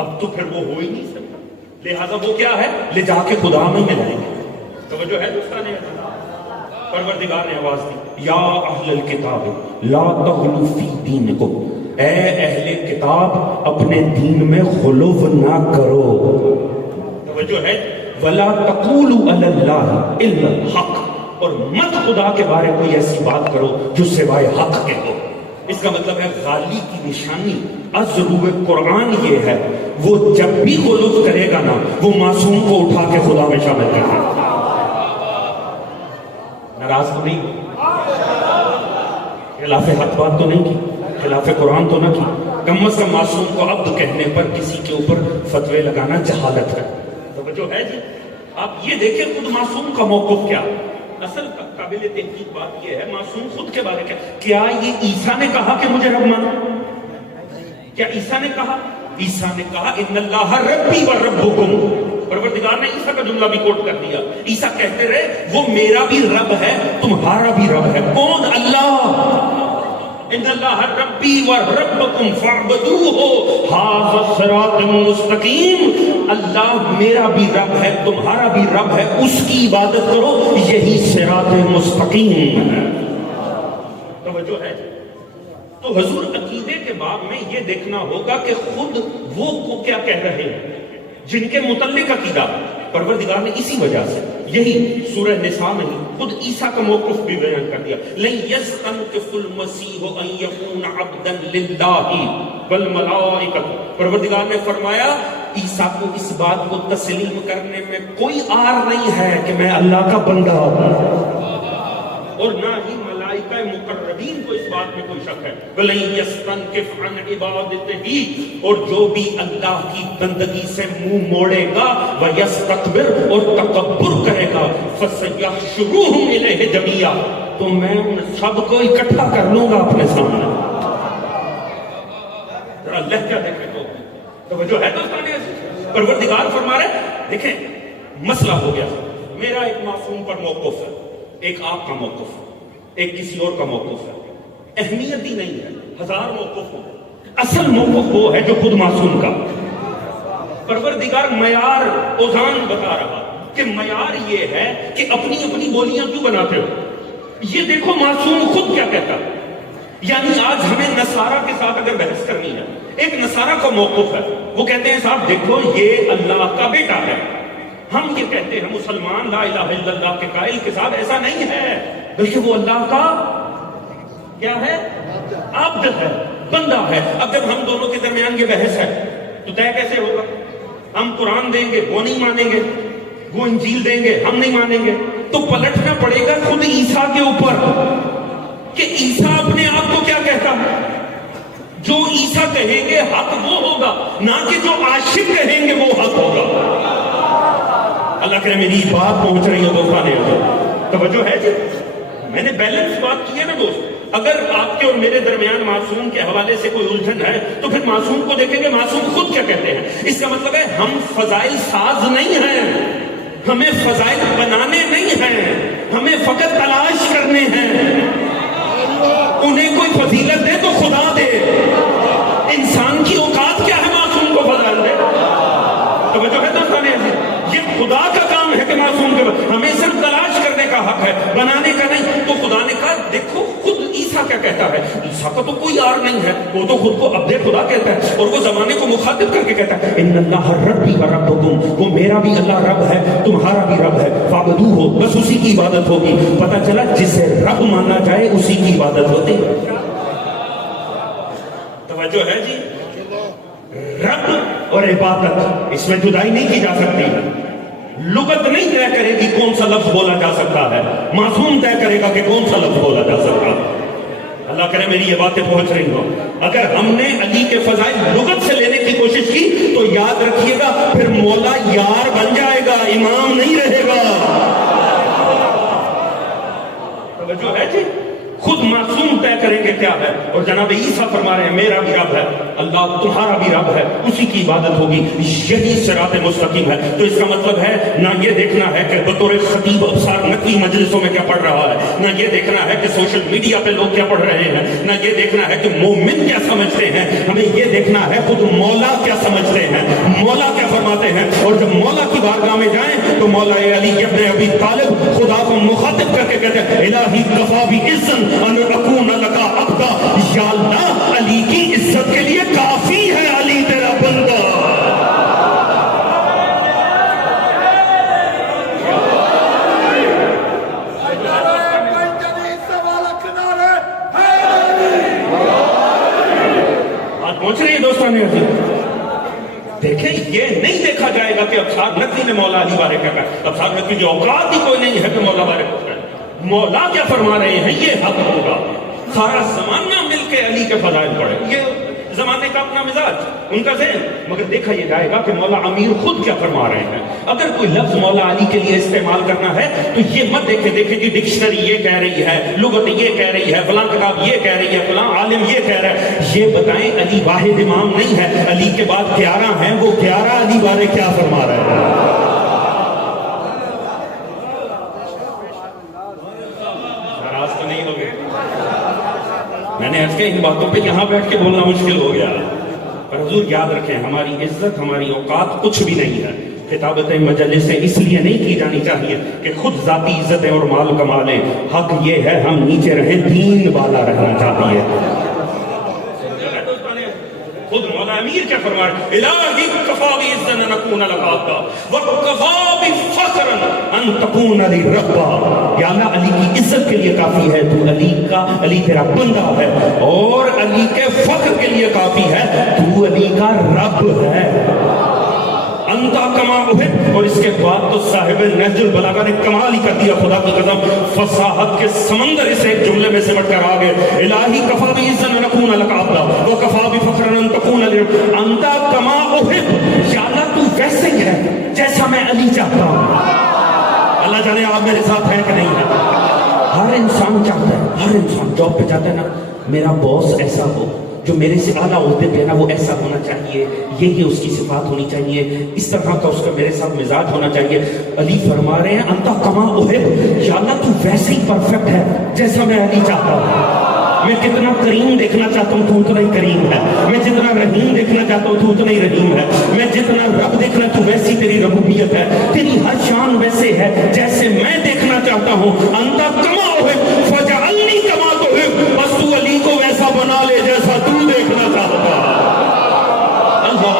اب تو پھر وہ ہو ہی نہیں سکتا, لہذا وہ کیا ہے لے جا کے خدا میں ملائیں گے. توجہ ہے دوستان. پروردگار نے آواز دی یا اہل الکتاب لا تغلوا فی دینکم, اے اہل کتاب اپنے دین میں غلو نہ کرو. توجہ ہے ولا تقولوا علی اللہ الا الحق, اور مت خدا کے بارے کوئی ایسی بات کرو جو سوائے حق کے ہو. اس کا مطلب ہے غالی کی نشانی از روح قرآن یہ ہے وہ جب بھی غلو کرے گا نا وہ معصوم کو اٹھا کے خدا میں شامل کرے گا. ناراض تو نہیں, خلاف حق بات تو نہیں کی, خلاف قرآن تو نہ کی. کم از کم معصوم کو عبد کہنے پر کسی کے اوپر فتوے لگانا جہالت ہے. توجہ ہے جی. آپ یہ دیکھیں خود معصوم کا موقف کیا. اصل قابل تحقیق بات یہ ہے معصوم خود کے بارے کیا یہ عیسیٰ نے کہا کہ مجھے رب مانو؟ کیا عیسیٰ نے کہا؟ عیسیٰ نے کہا ان اللہ ربی و ربکم. پروردگار نے عیسیٰ کا جملہ بھی کوٹ کر دیا. عیسیٰ کہتے رہے وہ میرا بھی رب ہے تمہارا بھی رب ہے. کون؟ اللہ. ان اللہ ربی و ربکم فاعبدوہ ھذا الصراط المستقیم. اللہ میرا بھی رب ہے تمہارا بھی رب ہے, اس کی عبادت کرو, یہی صراط مستقیم ہے. توجہ ہے. تو حضور عقیدے کے باب میں یہ دیکھنا ہوگا کہ خود وہ کو کیا کہہ رہے ہیں جن کے متعلق عقیدہ پروردگار نے اسی وجہ سے یہی سورہ نساء میں خود عیسیٰ کا موقف بھی بیان کر دیا. لن یستنکف المسیح ان یکون عبدا للہ والملائکۃ. پروردگار نے فرمایا عیسیٰ کو اس بات کو تسلیم کرنے میں کوئی عار نہیں ہے کہ میں اللہ کا بندہ ہوں, اور نہ ہی ملائکہ مقربین کو اس بات میں کوئی شک ہے. وَلَن يَسْتَنْكِفْ عَنْ عِبَادَتِهِ, اور جو بھی اللہ کی بندگی سے منہ موڑے گا وَيَسْتَكْبِرْ, اور تکبر کرے گا فَسَيَحْشُرُوهُمْ إِلَيْهِ جَمِيعًا, تو میں ان سب کو اکٹھا کر لوں گا اپنے سامنے. اللہ کیا دیکھے تو توجہ ہے دوستان. پروردگار فرما رہے دیکھیں مسئلہ ہو گیا. میرا ایک معصوم پر موقف ہے, ایک آپ کا موقف ہے, ایک کسی اور کا موقف ہے. اہمیت ہی نہیں ہے, ہزار موقف ہو. اصل موقف وہ ہے جو خود معصوم کا. پروردگار معیار اوزان بتا رہا کہ معیار یہ ہے کہ اپنی اپنی بولیاں کیوں بناتے ہو. یہ دیکھو معصوم خود کیا کہتا ہے. یعنی آج ہمیں نصارہ کے ساتھ اگر بحث کرنی ہے, ایک نصارہ کا موقف ہے, وہ کہتے ہیں صاحب دیکھو یہ اللہ کا بیٹا ہے. ہم یہ کہتے ہیں مسلمان لا الہ الا اللہ کے قائل کے ساتھ ایسا نہیں ہے, بلکہ وہ اللہ کا کیا ہے, عبد ہے, بندہ ہے. اب جب ہم دونوں کے درمیان یہ بحث ہے تو طے کیسے ہوگا؟ ہم قرآن دیں گے وہ نہیں مانیں گے, وہ انجیل دیں گے ہم نہیں مانیں گے. تو پلٹنا پڑے گا خود عیسیٰ کے اوپر کہ عیسیٰ اپنے آپ کو کیا کہتا ہے. جو عیسیٰ کہیں گے حق وہ ہوگا, نہ کہ جو عاشق کہیں گے وہ حق ہوگا. اللہ کرے میری بات پہنچ رہی ہو دوستان، توجہ ہے جی؟ میں نے بیلنس بات کی ہے نا دوست. اگر آپ کے اور میرے درمیان معصوم کے حوالے سے کوئی الجھن ہے تو پھر معصوم کو دیکھیں گے معصوم خود کیا کہتے ہیں. اس کا مطلب ہے ہم فضائل ساز نہیں ہیں، ہمیں فضائل بنانے نہیں ہیں، ہمیں فقط تلاش کرنے ہیں. انہیں کوئی فضیلت دے تو خدا دے. انسان کی اوقات کیا ہے معصوم کو فضائل دے؟ توجہ ہے دوستان، یہ خدا کا کام ہے کہ معصوم کے ہمیں صرف تلاش کرنے کا حق ہے، بنانے کا نہیں. تو خدا نے کہا دیکھو خود عیسیٰ کیا کہتا ہے. عیسیٰ کا تو کوئی یار نہیں ہے، وہ تو خود کو عبد خدا کہتا ہے اور وہ زمانے کو مخاطب کر کے کہتا ہے ان اللہ ربی و ربکم، وہ میرا بھی اللہ رب ہے تمہارا بھی رب ہے، فاعبدوہ، بس اسی کی عبادت ہوگی. پتہ چلا جسے رب مانا جائے اسی کی عبادت ہوتی ہے. توجہ ہے جی؟ رب اور عبادت اس میں جدائی نہیں کی جا سکتی. لغت نہیں طے کرے گی کون سا لفظ بولا جا سکتا ہے، معصوم طے کرے گا کہ کون سا لفظ بولا جا سکتا ہے. اللہ کرے میری یہ باتیں پہنچ رہی ہوں. اگر ہم نے علی کے فضائل لغت سے لینے کی کوشش کی تو یاد رکھیے گا پھر مولا یار بن جائے گا، امام نہیں رہے گا. توجہ ہے جی؟ خود معصوم طے کریں گے کیا ہے. اور جناب عیسیٰ فرما رہے ہیں میرا بھی رب ہے، اللہ تمہارا بھی رب ہے، اسی کی عبادت ہوگی. یہی صراط مستقیم ہے. تو اس کا مطلب ہے نہ یہ دیکھنا ہے کہ بطور خطیب ابصار نقوی مجلسوں میں کیا پڑھ رہا ہے، نہ یہ دیکھنا ہے کہ سوشل میڈیا پہ لوگ کیا پڑھ رہے ہیں، نہ یہ دیکھنا ہے کہ مومن کیا سمجھتے ہیں. ہمیں یہ دیکھنا ہے خود مولا کیا سمجھتے ہیں، مولا کیا فرماتے ہیں. اور جب مولا کی بارگاہ میں جائیں تو مولا علی ابن ابی طالب خدا کو مخاطب کر کے کہتے ہیں الہی کفا بی اذن ان اکون لکا عبدا، یا اللہ علی کی عزت کے لیے کافی ہے علی تیرا بندہ. بات پہنچ رہی ہے دوستان. دیکھیں یہ نہیں دیکھا جائے گا کہ ابصار نقوی نے مولا علی بارے کیا کہا. ابصار نقوی جو اوقات ہی کوئی نہیں ہے کہ مولا بارے کچھ کہا. مولا کیا فرما رہے ہیں یہ حق ہوگا. سارا زمانہ مل کے علی کے فضائل پڑھے، یہ زمانے کا اپنا مزاج، ان کا ذہن. مگر دیکھا یہ جائے گا کہ مولا امیر خود کیا فرما رہے ہیں. اگر کوئی لفظ مولا علی کے لیے استعمال کرنا ہے تو یہ مت دیکھے کہ ڈکشنری یہ کہہ رہی ہے، لغت یہ کہہ رہی ہے، فلاں کتاب یہ کہہ رہی ہے، فلاں عالم یہ کہہ رہا ہے. یہ بتائیں علی واحد امام نہیں ہے، علی کے بعد 11 ہیں، وہ 11 علی بارے کیا فرما رہے ہیں. میں نے عرض کیا ان باتوں پہ یہاں بیٹھ کے بولنا مشکل ہو گیا، پر حضور یاد رکھیں ہماری عزت ہماری اوقات کچھ بھی نہیں ہے. خطابتیں مجلسیں اس لیے نہیں کی جانی چاہیے کہ خود ذاتی عزتیں اور مال کما لیں. حق یہ ہے ہم نیچے رہیں، دین والا رہنا چاہیے. خود مولا امیر کیا فرما رہے الہی کفا بی اذن ان اکون لک عبدا وکفا بفخرا ان تکون لی ربا. یا اللہ علی کی عزت کے لیے کافی ہے تو علی تیرا بندہ ہے، اور علی کے فخر کے لیے کافی ہے تو علی کا رب ہے. انتا کما احب. اور اس کے بعد تو صاحب نہج البلاغہ نے کمال ہی کر دیا، خدا کی قسم فصاحت کے سمندر اسے ایک جملے میں سمٹ کر آ گئے. الہی کفا بی اذن ان اکون لک عبدا وکفا بفخرا ان تکون لی ربا. انتا کما احب، یا اللہ تو ویسے ہی ہے جیسا میں علی چاہتا ہوں. اللہ جانے آپ میرے ساتھ ہیں کہ نہیں ہے. ہر انسان چاہتا ہے، ہر انسان جاب پہ جاتا ہے نا میرا باس ایسا ہو، جو میرے سے اعلیٰ عہدے پہ ہے نا وہ ایسا ہونا چاہیے، یہ اس کی صفات ہونی چاہیے، اس طرح کا اس کا میرے ساتھ مزاج ہونا چاہیے. علی فرما رہے ہیں انتا کما احب، یا اللہ تو ویسے ہی پرفیکٹ ہے جیسا میں علی چاہتا ہوں. میں کتنا کریم دیکھنا چاہتا ہوں تو اتنا ہی کریم ہے، میں جتنا رحیم دیکھنا چاہتا ہوں تو اتنا ہی رحیم ہے، میں جتنا رب دیکھنا تو ویسی تیری ربوبیت ہے، تیری ہر شان ویسے ہے جیسے میں دیکھنا چاہتا ہوں. انتا کما احب فجعلنی کما تحب، بس تو علی کو ویسا بنا لے جیسا تو دیکھنا چاہتا. اللہ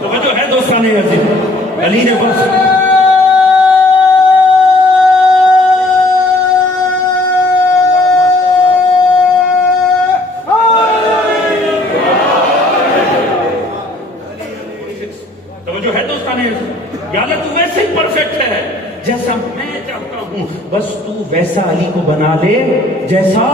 توجہ ہے دوستان عزیز. علی نے بس یا اللہ تو ویسے ہی پرفیکٹ ہے جیسا میں چاہتا ہوں، بس تو ویسا علی کو بنا لے جیسا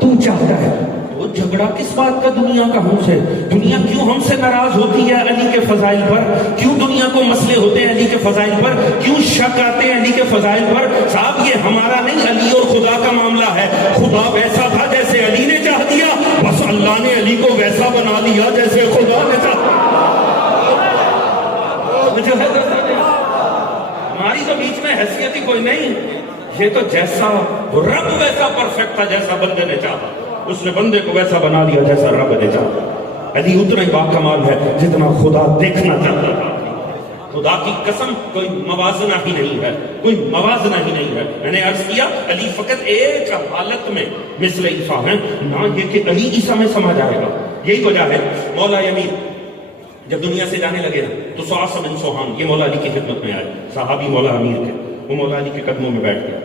تو چاہتا ہے. وہ جھگڑا کس بات کا دنیا کا ہم سے؟ دنیا کیوں ہم سے ناراض ہوتی ہے علی کے فضائل پر؟ کیوں دنیا کو مسئلے ہوتے ہیں علی کے فضائل پر؟ کیوں شک آتے ہیں علی کے فضائل پر؟ صاحب یہ ہمارا نہیں، علی اور خدا کا معاملہ ہے۔ خدا ویسا تھا جیسے علی نے چاہ دیا، بس اللہ نے علی کو ویسا بنا دیا جیسے خدا نے چاہا۔ جو ہے ہماری تو بیچ میں حیثیت ہی کوئی نہیں، یہ تو جیسا رب ویسا پرفیکٹ تھا جیسا بندے نے چاہا، اس نے بندے کو ویسا بنا دیا جیسا رب نے چاہا۔ علی اتنا ہی باکمال ہے جتنا خدا دیکھنا چاہتا تھا۔ خدا کی قسم کوئی موازنہ ہی نہیں ہے، کوئی موازنہ ہی نہیں ہے۔ میں نے عرض کیا علی فقط ایک حالت میں مثل عیسیٰ ہیں، نہ یہ کہ علی عیسیٰ میں سما جائے گا۔ یہی وجہ ہے مولا امیر جب دنیا سے جانے لگے نا تو سعاص بن سوہان یہ مولا علی کی خدمت میں آئے، صحابی مولا امیر کے، وہ مولا علی کے قدموں میں بیٹھ گئے۔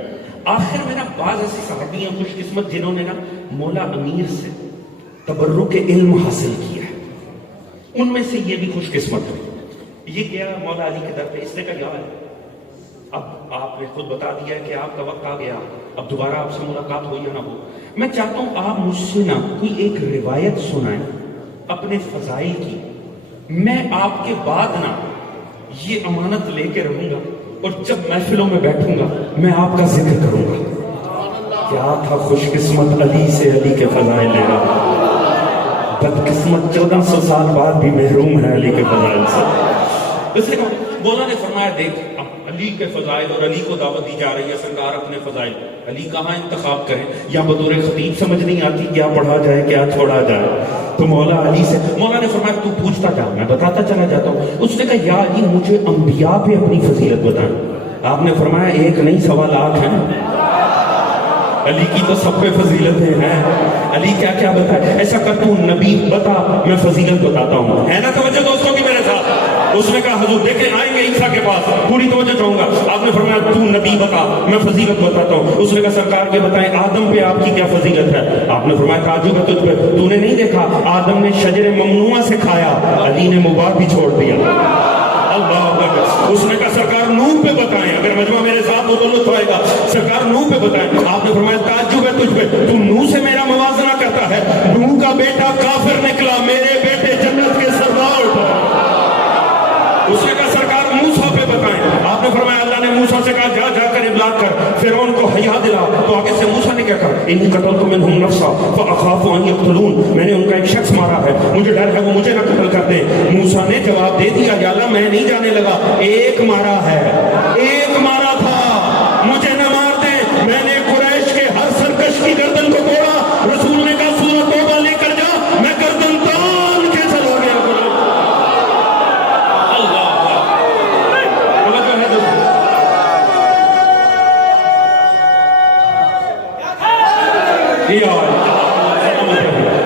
آخر میں نا بعض ایسی صحابی ہیں خوش قسمت جنہوں نے نا مولا امیر سے تبرک علم حاصل کیا ہے، ان میں سے یہ بھی خوش قسمت ہے۔ یہ گیا مولا علی کے در پہ، اس نے کہا یار اب آپ نے خود بتا دیا کہ آپ کا وقت آ گیا، اب دوبارہ آپ سے ملاقات ہو یا نہ ہو، میں چاہتا ہوں آپ مجھ سے نا کوئی ایک روایت سنائیں اپنے فضائل کی، میں آپ کے بعد نا یہ امانت لے کے رہوں گا اور جب محفلوں میں بیٹھوں گا میں آپ کا ذکر کروں گا۔ کیا تھا خوش قسمت علی سے علی کے فضائل لے رہا، بدقسمت 1400 سال بعد بھی محروم ہے علی کے فضائل سے۔ اس لیے مولا نے فرمایا دیکھ اب علی کے فضائل اور علی کو دعوت دی جا رہی ہے، سرکار اپنے فضائل علی کہاں انتخاب کریں، یا بطور خطیب سمجھ نہیں آتی کیا پڑھا جائے کیا چھوڑا جائے، تو مولا علی سے مولا نے فرمایا تو پوچھتا جا میں بتاتا چلا جاتا ہوں۔ اس نے کہا یا علی مجھے انبیاء پہ اپنی فضیلت بتائیں۔ آپ نے فرمایا ایک نہیں 1.25 لاکھ ہیں، علی کی تو سب پہ فضیلتیں ہیں، علی کیا کیا بتائے، ایسا کر تو نبی بتا میں فضیلت بتاتا ہوں، ہے نا توجہ دوستوں کی میرے ساتھ؟ اس نے کہا حضور دیکھیں آئیں گے عیسیٰ کے پاس، پوری توجہ چاہوں گا۔ آپ نے فرمایا تو نبی بتا میں فضیلت بتاتا ہوں۔ اس نے کہا سرکار کے بتائیں آدم پہ آپ کی کیا فضیلت ہے؟ آپ نے فرمایا تعجب ہے تجھ پہ، تو نے نہیں دیکھا آدم نے شجر ممنوعہ سے کھایا، علی نے مباح بھی چھوڑ دیا۔ اللہ اکبر۔ اس نے کہا سرکار نوح پہ بتائیں، اگر مجمع میرے ساتھ ہو تو لطف آئے گا، سرکار نوح پہ بتائیں۔ آپ نے فرمایا تعجب ہے تجھ پہ، تو نوح سے میرا موازنہ کرتا ہے، نوح کا بیٹا کافر نکلا، میرے بیٹے جنت کے سردار پر۔ اس نے کہا سرکار موسیٰ پہ بتائیں۔ آپ نے فرمایا اللہ نے موسیٰ سے کہا جا جا کر ابلاغ کر، فرعون کو حیا دلا، تو آگے سے موسیٰ نے کیا کہا انی قتلت منہم نفسا فاخاف ان یقتلون، میں نے ان کا ایک شخص مارا ہے، مجھے ڈر ہے وہ مجھے نہ قتل کر دے۔ موسیٰ نے جواب دے دیا یا اللہ میں نہیں جانے لگا، ایک مارا ہے، ایک مارا تھا، مجھے نہ مار دے، میں نے قریش کے ہر سرکش کی گردن کو توڑا۔ رسول نے کہا سورہ توبہ لے کر جا، میں گردن تان کے چلا گیا۔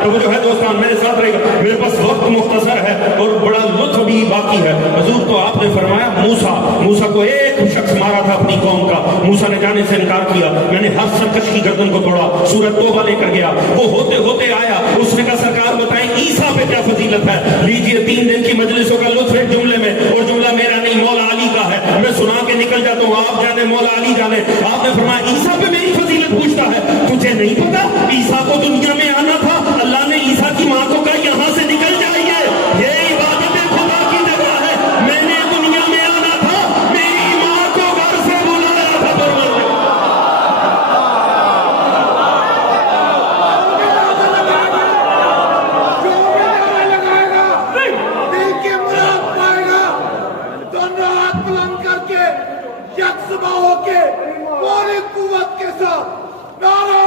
تو جو ہے دوستان میرے ساتھ رہے گا، میرے پاس وقت مختصر ہے اور بڑا لطف بھی باقی ہے۔ حضور تو آپ نے فرمایا موسیٰ کو ایک شخص مارا تھا اپنی قوم کا، موسیٰ نے جانے سے انکار کیا، میں نے ہر سرکش کی گردن کو توڑا، سورہ توبہ لے کر گیا، وہ ہوتے ہوتے آیا، اس نے کہا سرکار بتائیں عیسیٰ پہ کیا فضیلت ہے؟ لیجئے 3 دن کی مجلسوں کا لطف ایک جملے میں، اور جملہ میرا نہیں مولا علی کا ہے، میں سنا کے نکل جاتا ہوں، آپ جانے مولا علی جانے۔ آپ نے فرمایا عیسیٰ پہ میری فضیلت پوچھتا ہے، تجھے نہیں پتا عیسیٰ کو دنیا میں آنا تھا، اللہ نے عیسیٰ کی ماں کو کہا یہاں سے نکل جائیے، یہ عبادت خدا کی جگہ ہے، میں نے دنیا میں آنا تھا، میری ماں کو گھر سے بلایا تھا پروردگار۔ دل کی مراد پائے گا، دونوں ہاتھ بلند کر کے یکسبا ہو کے پوری قوت کے ساتھ نعرہ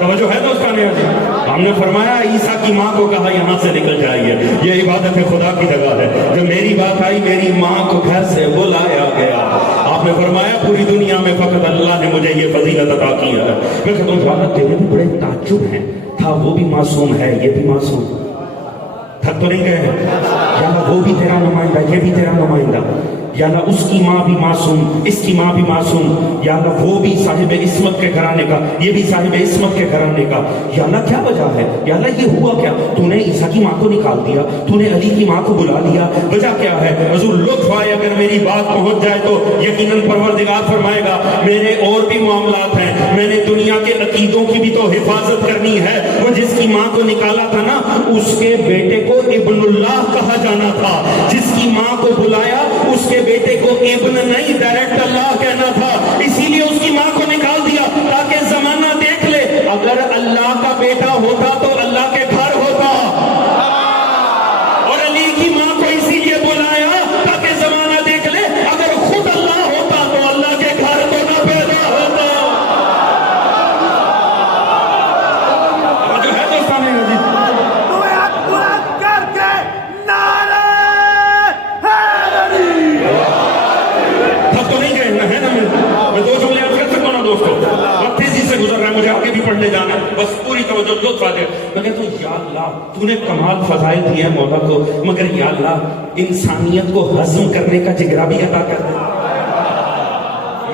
توجہ ہے دوستانے عزیز، ہم نے فرمایا عیسیٰ کی ماں کو کہا یہاں سے نکل جائیے، یہ عبادت خدا کی جگہ ہے۔ جب میری بات آئی میری ماں کو گھر سے بلایا گیا، آپ نے فرمایا پوری دنیا میں فقط اللہ نے مجھے یہ فضیلت عطا کی ہے۔ میں کہتا ہوں حالت تیرے بھی بڑے تعجب ہیں، تھا وہ بھی معصوم ہے یہ بھی معصوم، تھک تو نہیں گئے ہیں؟ یا اللہ وہ بھی تیرا نمائندہ، یہ بھی تیرا نمائندہ، یا اللہ اس کی ماں بھی معصوم، اس کی ماں بھی معصوم، یا اللہ وہ بھی صاحب عصمت کے گھرانے کا، یہ بھی صاحب عصمت کے گھرانے کا، یا اللہ کیا وجہ ہے، یا اللہ یہ ہوا کیا، تو نے عیسیٰ کی ماں کو نکال دیا، تو نے علی کی ماں کو بلا لیا، وجہ کیا ہے؟ حضور لطف آئے اگر میری بات پہنچ جائے تو یقیناً پروردگار فرمائے گا میرے اور بھی معاملات ہیں، میں نے دنیا کے عقیدوں کی بھی تو حفاظت کرنی ہے۔ وہ جس کی ماں کو نکالا تھا نا، اس کے بیٹے کو ابن اللہ کہا جانا تھا، جس کی ماں کو بلایا اس کے بیٹے کو ابن نہیں ڈائریکٹ اللہ کہنا تھا، اسی لیے اس کی ماں کو نکال دیا تاکہ زمانہ دیکھ لے اگر اللہ کا بیٹا ہوتا تو اللہ کے گھر ہوتا، اور علی کی ماں کو اسی لیے بلایا تاکہ زمانہ دیکھ لے اگر خود اللہ ہوتا تو اللہ کے گھر تو نہ پیدا ہوتا۔ جو ہے دوستان عزیز، دو جملے آپ کر سکتا ہوں نا دوستو، وقت تیزی سے گزر رہا ہے، مجھے آگے بھی پڑھنے جانا ہے، بس پوری توجہ لطف آ جائے۔ میں کہتا ہوں یا اللہ تو نے کمال فضائل دیے ہیں مولا کو، مگر یا اللہ انسانیت کو ہضم کرنے کا جگرہ بھی عطا کر دے۔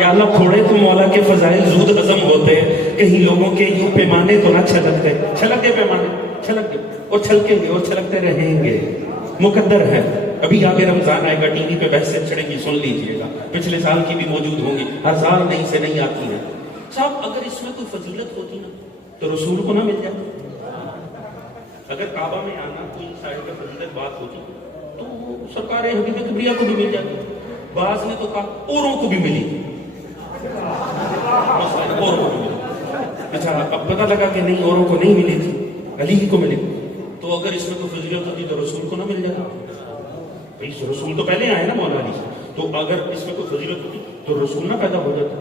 یا اللہ تھوڑے تو مولا کے فضائل زود ہضم ہوتے، کہیں لوگوں کے یوں پیمانے تو نہ چھلکتے، چھلک گئے پیمانے، چھلک گئے اور چھلکیں گے اور چھلکتے رہیں گے، مقدر ہے۔ ابھی آگے رمضان آئے گا، ٹی وی پہ بحثیں چڑھیں گی، سن لیجئے گا، پچھلے سال کی بھی موجود ہوں گی، ہزار نئی سے نہیں آتی ہے۔ صاحب اگر اس میں کوئی فضیلت ہوتی نا تو رسول کو نہ مل جاتی، اگر کعبہ میں آنا کوئی سائڈ کا فضیلت بات ہوتی تو سرکار حبیب کبریا کو بھی مل جاتی، بعض نے تو کہا اوروں کو بھی ملی، اوروں کو بھی ملی، اچھا اب پتہ لگا کہ نہیں اوروں کو نہیں ملی تھی، علی کو ملی، تو اگر اس میں کوئی فضیلت ہوتی تو رسول کو نہ مل جاتا؟ رسول تو پہلے آئے نا مولا علی سے، تو اگر اس میں کوئی فضیلت ہوتی تو رسول نہ پیدا ہو جاتا۔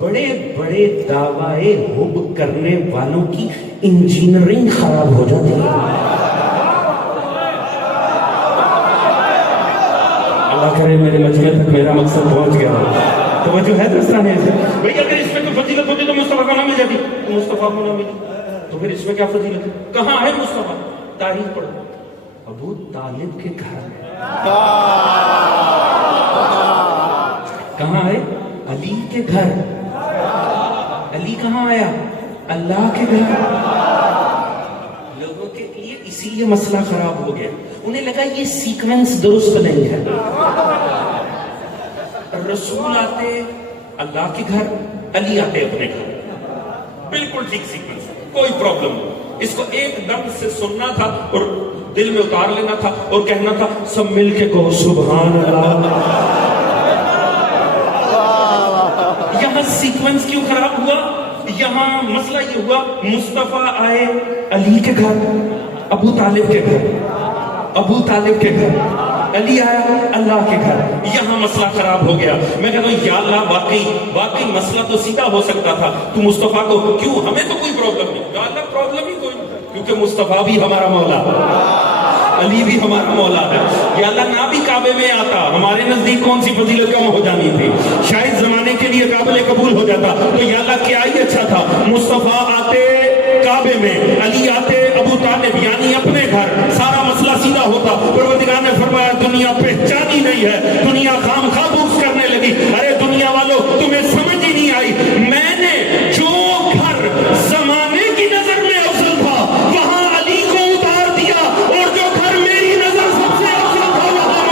بڑے بڑے دعوائے حب کرنے والوں کی انجینئرنگ خراب ہو جاتی ہے۔ اللہ کرے میرے مجمع تک میرا مقصد پہنچ گیا، توجہ ہے دوستان ہے بھئی، اگر اس میں کوئی فضیلت ہوتی تو مصطفیٰ کو نہ مل جاتی، تو مصطفیٰ کو نہ ملی تو پھر اس میں کیا فضیلت ہے؟ کہاں ہے مصطفیٰ؟ تاریخ پڑھو، ابو طالب کے گھر، کہاں ہے؟ علی کے گھر۔ علی کہاں آیا؟ اللہ کے گھر۔ لوگوں کے لیے اسی لیے مسئلہ خراب ہو گیا، انہیں لگا یہ سیکوینس درست نہیں ہے، رسول آتے اللہ کے گھر، علی آتے اپنے گھر، بالکل ٹھیک سیکوینس، کوئی پرابلم نہیں۔ اس کو ایک دم سے سننا تھا اور دل میں اتار لینا تھا اور کہنا تھا سب مل کے کہو سبحان اللہ۔ یہاں سیکوینس کیوں خراب ہوا؟ یہاں مسئلہ یہ ہوا مصطفیٰ آئے علی کے گھر، ابو طالب کے گھر، ابو طالب کے گھر، علی آیا اللہ کے گھر، یہاں مسئلہ خراب ہو گیا۔ میں کہتا ہوں یا اللہ واقعی مسئلہ تو سیدھا ہو سکتا تھا، تو مصطفیٰ کو کیوں؟ ہمیں تو کوئی پرابلم نہیں، یا اللہ پرابلم ہی کوئی نہیں، کیونکہ مصطفیٰ بھی ہمارا مولا، علی بھی ہمارا مولا ہے۔ یا اللہ نہ بھی کعبے میں آتا، ہمارے نزدیک کون سی فضیلت کم ہو جانی تھی، شاید زمانے کے لیے قابل قبول ہو جاتا، تو یا اللہ کیا ہی اچھا تھا مصطفیٰ آتے کعبے میں، علی آتے ابو طالب یعنی اپنے گھر، سارا مسئلہ سیدھا ہوتا۔ پروردگار نے فرمایا دنیا پہچانی نہیں ہے، دنیا خام خواہ بغض کرنے لگی۔ ارے دنیا والوں تمہیں سمجھ ہی نہیں آئی، میں نے جو گھر زمانے کی نظر میں افضل تھا وہاں علی کو اتار دیا، اور جو گھر میری نظر سب سے افضل تھا وہاں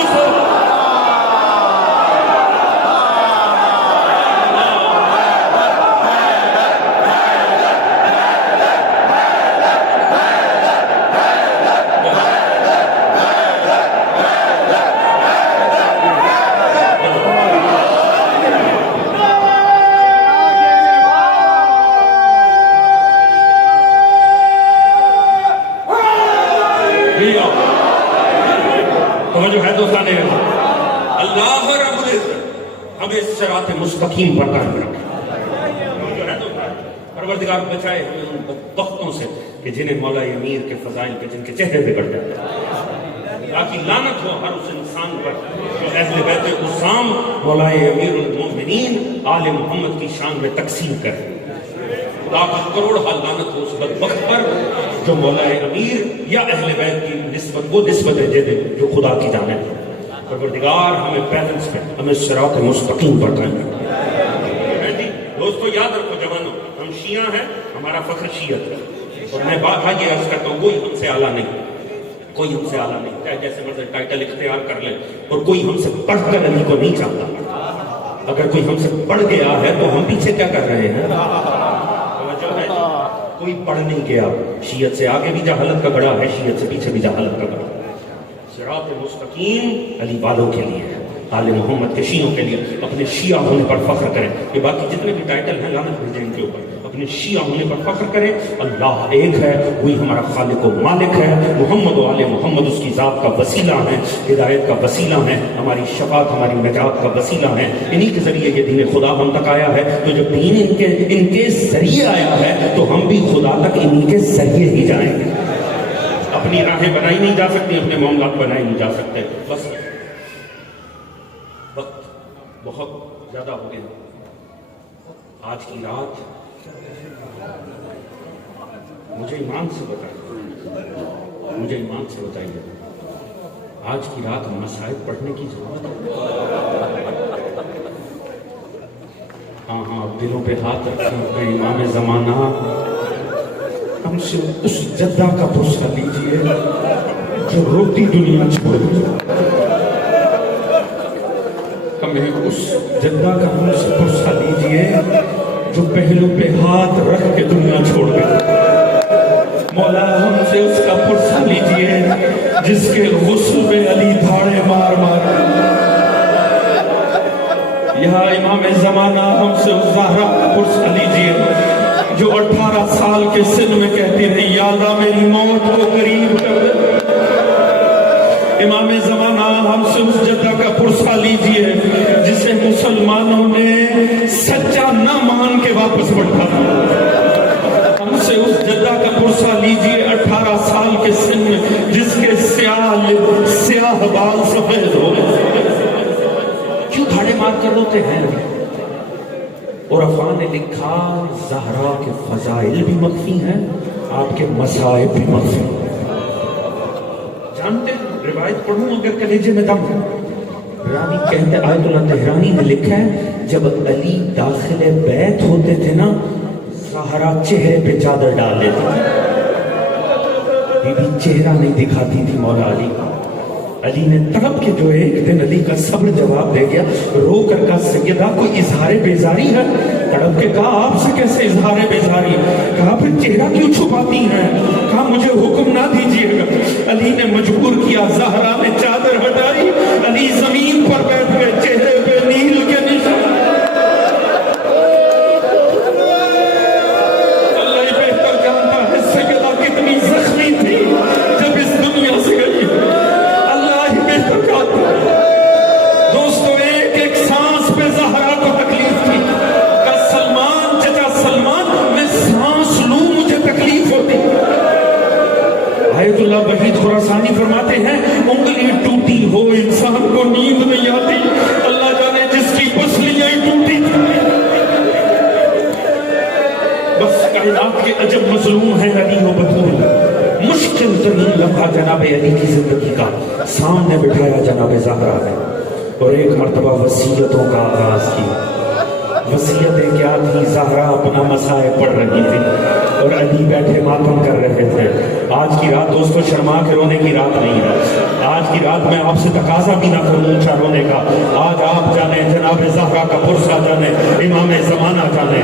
اللہ رب العزت ہمیں صراط مستقیم پر قائم رکھے۔ پروردگار بچائے ہمیں ان بدبختوں سے کہ جنہیں مولا امیر کے فضائل پہ جن کے چہرے بگڑ جاتے ہیں، باقی لعنت ہو ہر اس انسان پر جو اہل بیت اسام مولا امیر المومنین آل محمد کی شان میں تقسیم کرے۔ خدا کا کروڑ لعنت ہو اس بدبخت پر جو مولا امیر یا اہل بیت کی نسبت وہ نسبتیں دے دے جو خدا کی جانب ہے۔ پروردگار ہمیں بیلنس پہ، ہمیں صراط مستقیم پر قائم رکھے۔ دوستو یاد رکھو جوانوں، ہم شیعہ ہیں، ہمارا فخر شیعت ہے، اور میں بات یہ عرض کرتا ہوں کوئی ہم سے اعلیٰ نہیں، کوئی ہم سے اعلیٰ نہیں، چاہے جیسے مرضی ٹائٹل اختیار کر لے، اور کوئی ہم سے بڑھ کر علی کو نہیں چاہتا۔ اگر کوئی ہم سے بڑھ گیا ہے تو ہم پیچھے کیا کر رہے ہیں؟ کوئی بڑھ نہیں گیا، شیعت سے آگے بھی جہالت کا گڑھا ہے، شیعت سے پیچھے بھی جہالت کا گڑھا ہے۔ صراط مستقیم علی والوں کے لیے ہے، آل محمد کے شیعوں کے لیے۔ اپنے شیعہ ہونے پر فخر کریں، یہ باقی جتنے بھی ٹائٹل ہیں لعنت بھیجیں ان کے اوپر، اپنے شیعہ ہونے پر فخر کریں۔ اللہ ایک ہے، وہی ہمارا خالق و مالک ہے، محمد و آل محمد اس کی ذات کا وسیلہ ہیں، ہدایت کا وسیلہ ہیں، ہماری شفاعت ہماری نجات کا وسیلہ ہیں۔ انہی کے ذریعے یہ دین خدا ہم تک آیا ہے، تو جب دین ان کے ذریعے آیا ہے تو ہم بھی خدا تک انہی کے ذریعے ہی جائیں گے۔ اپنی راہیں بنائی نہیں جا سکتی، اپنے معاملات بنائی نہیں جا سکتے۔ بس وقت بہت زیادہ ہو گیا، آج کی رات مجھے ایمان سے بتائیے، آج کی رات مسائل پڑھنے کی ضرورت ہے۔ ہاں دلوں پہ ہاتھ رکھیں، اپنے امام زمانہ ہم سے اس جدہ کا پرسہ لیجئے جو روتی دنیا چھوڑ گئی، ہمیں اس جدہ کا ہم سے پرسہ لیجئے جو پہلوں پہ ہاتھ رکھ کے دنیا چھوڑ گئی۔ مولا ہم سے اس کا پرسہ لیجئے جس کے غسل پہ علی دھاڑے مار مار۔ یہاں امام زمانہ ہم سے اس زہرا کا پرسہ لیجئے جو 18 سال کے سن میں کہتی رہی یا اللہ میری موت کو قریب کر دے۔ امام زمانہ ہم سے اس جدہ کا پرسہ لیجئے جسے مسلمانوں نے سچا نہ مان کے واپس پڑھا تھا۔ ہم سے اس جدہ کا پرسہ لیجئے 18 سال کے سن میں جس کے سیاہ بال سفید ہو گئے۔ کیوں دھاڑے مار کر روتے ہیں؟ عرفاء نے لکھا زہرا کے فضائل بھی مخفی ہیں، آپ کے مصائب بھی مخفی ہیں۔ جانتے ہیں روایت پڑھوں اگر کلیجے میں دم ہے، راوی کہتے آیت اللہ تہرانی نے لکھا ہے جب علی داخل بیت ہوتے تھے نا، زہرا چہرے پہ چادر ڈال لیتی تھی، بی بی چہرہ نہیں دکھاتی تھی مولا علی کا۔ علی نے تڑپ کے جو ایک دن علی کا صبر جواب دے گیا، رو کر کہا سیدہ کوئی اظہار بیزاری ہے؟ تڑپ کے کہا آپ سے کیسے اظہار بیزاری؟ کہا پھر چہرہ کیوں چھپاتی ہیں؟ کہا مجھے حکم نہ دیجیے گا۔ علی نے مجبور کیا، زہرا نے چادر ہٹائی، علی زمین پر بیٹھ گئے، چہرے پہ نیل کے نشان۔ اللہ ہی بہتر جانتا ہے سیدہ کتنی زخمی تھی جب اس دنیا سے گئی، دوستو ایک ایک سانس پہ زہرا کو تکلیف تھی کہ سلمان چچا سلمان میں سانس لوں مجھے تکلیف ہوتی۔ آیت اللہ وحید خراسانی فرماتے ہیں انگلی ٹوٹی ہو انسان کو نیند نہیں آتی، اللہ جانے جس کی پسلیاں ٹوٹی تھی۔ بس کائنات کے عجب مظلوم ہیں علی و بطول۔ مشکل ترین لمحہ جناب علی کی زندگی کا سامنے بٹھایا جناب زہرا نے، اور ایک مرتبہ وصیتوں کا آغاز کیا۔ وصیتیں کیا تھی؟ زہرا اپنا مسائب پڑھ رہی تھی اور علی بیٹھے ماتم کر رہے تھے۔ آج کی رات دوستو شرما کے رونے کی رات نہیں ہے، آج کی رات میں آپ سے تقاضا بھی نہ کروں اونچا رونے کا۔ آج آپ جانیں جناب زہرا کا پرسہ جانیں، امام زمانہ جانیں۔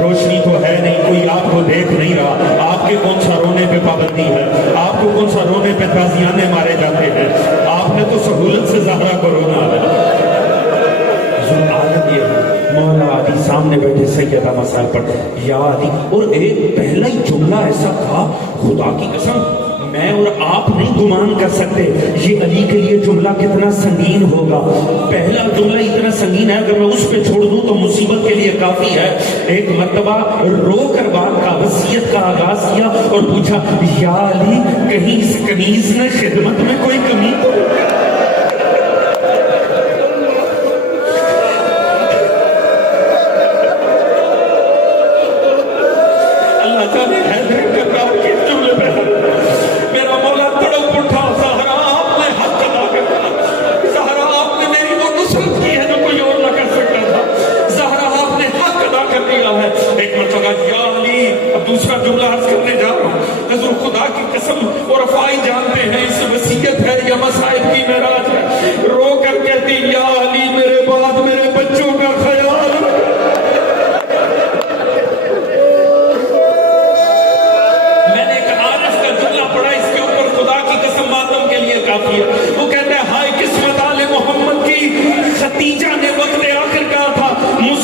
روشنی تو ہے نہیں، کوئی آپ کو دیکھ نہیں رہا، آپ کے کون سا رونے پہ پابندی ہے، آپ کو کون سا رونے پہ تازیانے مارے جاتے ہیں، آپ نے تو سہولت سے زہرا کو رونا ہے۔ عالم یہ ہے مولا علی سامنے بیٹھے سیدہ مسائل پر یا علی، اور ایک پہلا ہی جملہ ایسا تھا خدا کی قسم میں اور آپ نہیں گمان کر سکتے یہ علی کے لیے جملہ کتنا سنگین ہوگا۔ پہلا جملہ اتنا سنگین ہے اگر میں اس پہ چھوڑ دوں تو مصیبت کے لیے کافی ہے۔ ایک مرتبہ رو کر بات کا وصیت کا آغاز کیا اور پوچھا یا علی کہیں اس کنیز نے خدمت میں کوئی کمی تو؟ اللہ تعالیٰ حیدر کرنا کس جملے پہ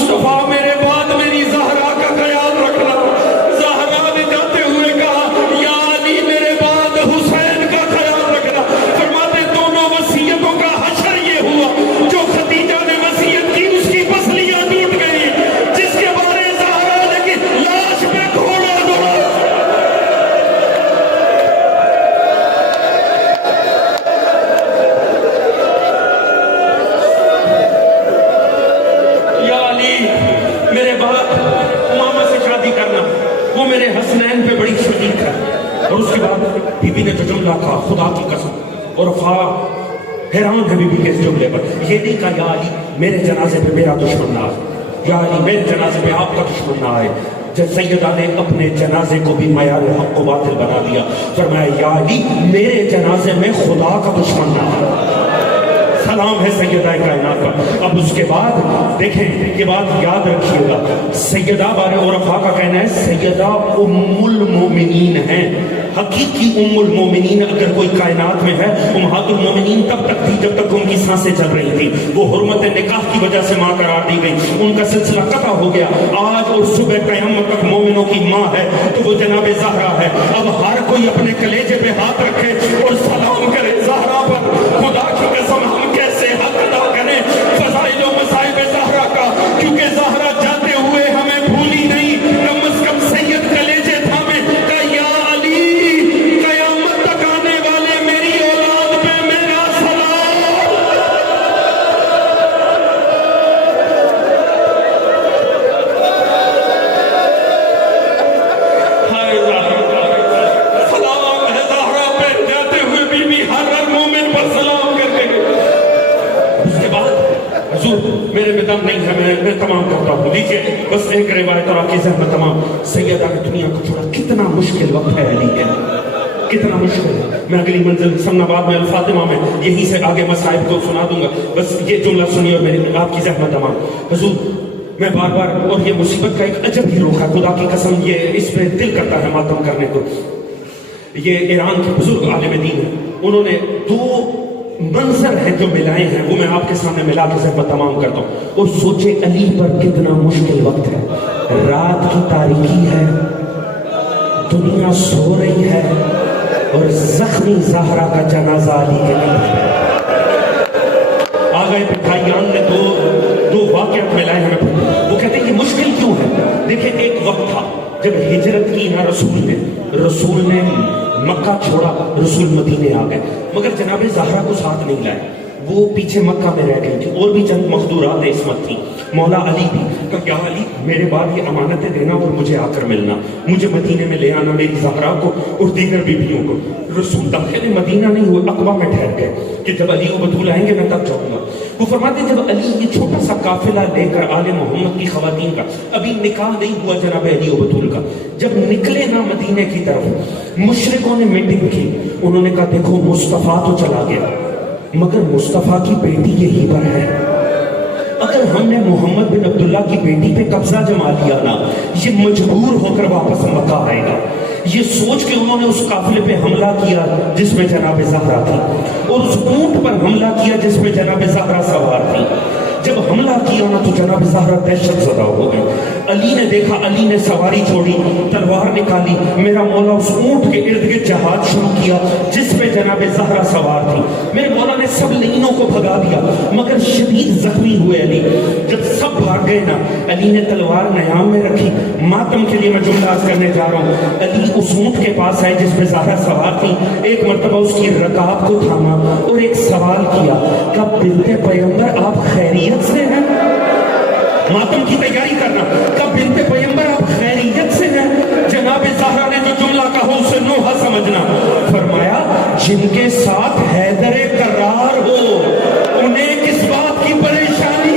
مصطفیٰ میرے بعد میری زہرا کا خیال رکھنا. زہرا نے جاتے ہوئے کہا یا علی میرے بعد حسین کا خیال رکھنا. فرماتے دونوں وصیتوں کا حشر یہ ہوا جو خدیجہ نے وصیت کی اس کی پسلیاں ٹوٹ گئی جس کے بارے زہرا نے کی لاش پہ گھوڑا دوڑا. یا علی میرے بعد امامہ سے شادی کرنا. وہ میرے حسنین پہ بڑی شدید ہے. اور اس کے بعد بی بی نے جو جملہ کہا خدا کی قسم اور حیران ہے بی بی کے اس جملے پر. یہ نہیں کہا یا علی میرے جنازے پہ میرا دشمن نہ آئے, یا علی میرے جنازے پہ آپ کا دشمن نہ آئے. جب سیدہ نے اپنے جنازے کو بھی معیار حق و باطل بنا دیا, فرمایا یا علی میرے جنازے میں خدا کا دشمن نہ آئے. سلام ہے سیدہ کائنات پر. اب اس کے بعد دیکھیں یہ بات یاد رکھیے گا, سیدہ بارے عرفا کا کہنا ہے سیدہ ام المومنین ہیں. حقیقی ام المومنین اگر کوئی کائنات میں ہے امہات المومنین تب تک تھی جب تک ان کی سانسیں چل رہی تھی. وہ حرمت نکاح کی وجہ سے ماں قرار دی گئی, ان کا سلسلہ قطع ہو گیا. آج اور صبح قیامت تک مومنوں کی ماں ہے تو وہ جناب زہرا ہے. اب ہر کوئی اپنے کلیجے پہ ہاتھ رکھے اور سلام کرے زہرا پر. خدا کی قسم ہم کیسے حق ادا کریں فضائل و مصائب زہرا کا, کیونکہ زہرا جاتے ہوئے ہمیں بھولی نہیں. کم از کم سید کلیجے تھامے کہ یا علی قیامت تک آنے والے میری اولاد پہ میرا سلام. ہائے زہرا سلام ہے زہرا پہ جاتے ہوئے بی بی ہر مومن پر سلام کر کے. اس کے بعد حضور میرے میں دم نہیں ہے, میں تمام کرتا ہوں. دیجئے بس ایک روایت اور آپ کی ذہن میں تمام. سیدہ نے دنیا کو چھوڑا. کتنا مشکل وقت ہے علی کے, کتنا مشکل ہے. میں اگلی منزل سن آباد میں الفاطمہ میں یہیں سے آگے مصائب کو سنا دوں گا. بس یہ جملہ سنیے اور میری آپ کی ذہن میں تمام. حضور میں بار بار, اور یہ مصیبت کا ایک عجب ہی روح ہے خدا کی قسم, یہ اس پہ دل کرتا ہے ماتم کرنے کو. یہ ایران کے بزرگ عالم دین ہیں, انہوں نے دو منظر ہے جو ملائے ہیں وہ میں آپ کے سامنے ملا کے زحمت تمام کرتا ہوں. اور سوچے علی پر کتنا مشکل وقت ہے. رات کی تاریکی ہے, دنیا سو رہی ہے اور زخمی زہرا کا جنازہ علی کے لیے. آگئے بھائیان نے دو واقعات ملائے ہمیں. وہ کہتے ہیں یہ مشکل کیوں ہے. دیکھیں ایک وقت تھا جب ہجرت کی نا رسول نے مکہ چھوڑا, رسول مدینے آ گئے, مگر جناب زہرا کو ساتھ نہیں لائے. وہ پیچھے مکہ میں رہ گئی تھی. اور بھی چند مخدورات عصمت تھی. مولا علی بھی کہ یا علی میرے بعد یہ امانتیں دینا اور مجھے آ کر ملنا, مجھے مدینے میں لے آنا میری زہرا کو اور دیگر بیویوں کو. رسول داخل مدینہ نہیں ہوئے, عقبہ میں ٹھہر گئے کہ جب علی و بطول آئیں گے میں تب جاؤں گا. وہ فرماتے جب علی یہ چھوٹا سا قافلہ لے کر آل محمد کی خواتین کا, ابھی نکاح نہیں ہوا جناب علی و بطول کا, جب نکلے نا مدینے کی طرف, مشرکوں نے میٹنگ کی. انہوں نے کہا دیکھو مصطفیٰ تو چلا گیا مگر مصطفیٰ کی بیٹی یہیں پر ہے. اگر ہم نے محمد بن عبداللہ کی بیٹی پہ قبضہ جما لیا نا, یہ مجبور ہو کر واپس مکہ آئے گا. یہ سوچ کے انہوں نے اس قافلے پہ حملہ کیا جس میں جناب زہرا تھی, اور اس اونٹ پر حملہ کیا جس میں جناب زہرا سوار تھی. جب حملہ کیا نا تو جناب زہرا دہشت زدہ ہو گئے. علی نے دیکھا, علی نے سواری چھوڑی, تلوار نکالی, میرا مولا اس اونٹ کے ارد گرد جہاد شروع کیا جس پہ جناب زہرا سوار تھی. میرے مولا نے سب لینوں کو بھگا دیا مگر شدید زخمی ہوئے علی. جب سب بھاگ گئے نا, علی نے تلوار نیام میں رکھی. ماتم کے لیے میں جملہ عرض کرنے جا رہا ہوں. علی اس اونٹ کے پاس آئے جس پہ زہرا سوار تھی, ایک مرتبہ اس کی رکاب کو تھاما اور ایک سوال کیا کہ بنت پیغمبر آپ خیریت سے ہیں. ماتم کی تیاری کرنا, کب بنت پیغمبر آپ خیریت سے ہیں. جناب زہرا نے جو جملہ کہا اسے نوحہ سمجھنا. فرمایا جن کے ساتھ حیدر کرار ہو انہیں کس بات کی پریشانی,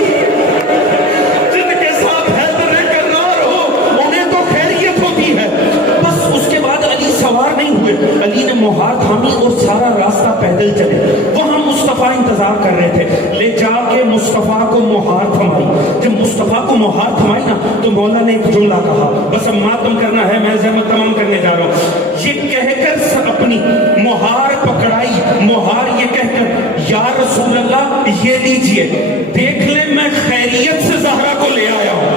جن کے ساتھ حیدر کرار ہو انہیں تو خیریت ہوتی ہے. بس اس کے بعد علی سوار نہیں ہوئے, علی نے مہار تھامی اور سارا راستہ پیدل چلے. وہاں مصطفیٰ انتظار کر رہے تھے. لے جا کے مصطفیٰ کو مہار تھمائی. جب مصطفیٰ کو مہار تھمائی نا تو مولا نے ایک جملہ کہا, بس اب ماتم کرنا ہے, میں زحمت تمام کرنے جا رہا ہوں. یہ کہہ کر اپنی مہار پکڑائی, مہار یہ کہہ کر یا رسول اللہ یہ لیجئے, دیکھ لیں میں خیریت سے زہرا کو لے آیا ہوں.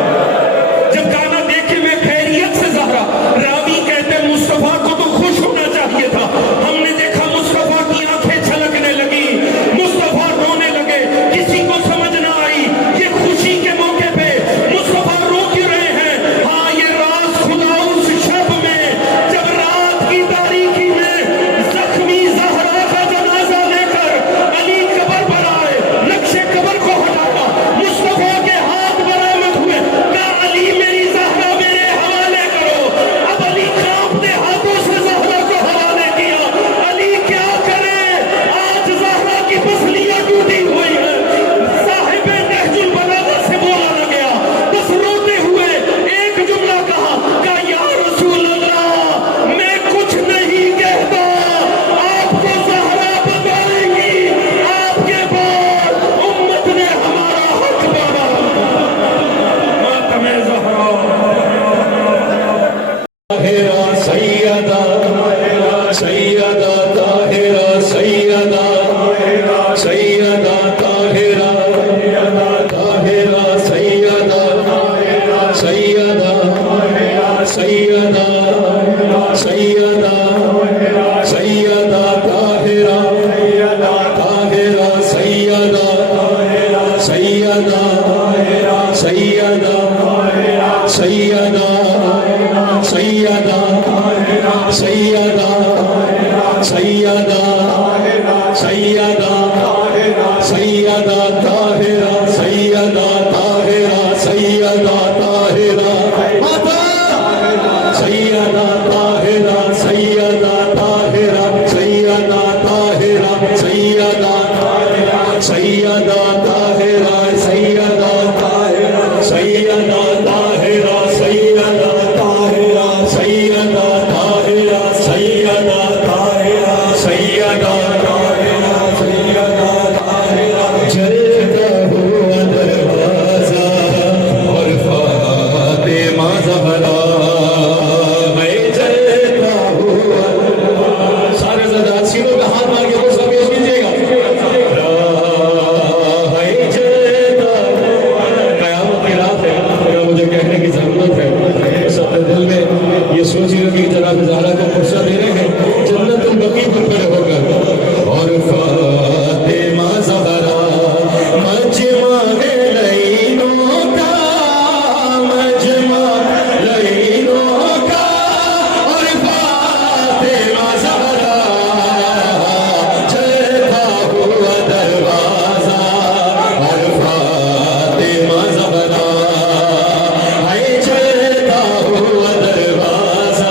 سیدہ سیدہ سیدہ سیدہ سیدہ سیدہ سیدہ سیدہ طاہرہ سیدہ طاہرہ سیدہ طاہرہ ماتا سیدہ طاہرہ سیدہ طاہرہ سیدہ طاہرہ سیدہ سیدہ طاہرہ سیدہ طاہرہ سیدہ طاہرہ سیدہ طاہرہ سیدہ طاہرہ سیدہ طاہرہ سیدہ طاہرہ سیدہ طاہرہ جلتا ہوا دروازہ اور فاطمہ زہرا میں جلتا ہوا سارے زداد سینوں کا ہاتھ مار کے وہ سب پیش کیجیے گا قیامت کی رات ہے مجھے کہنے کی ضرورت ہے سب دل میں یہ سوچ رہے کہ جناب زہرا کو فرصہ دے رہے ہیں جنت البقیع پر کھڑے ہو کر اور فاطمہ زہرا مجمع لعینوں کا مجمع لعینوں کا اور فاطمہ زہرا چلتا ہوا دروازہ اور فاطمہ زہرا چلتا ہوا دروازہ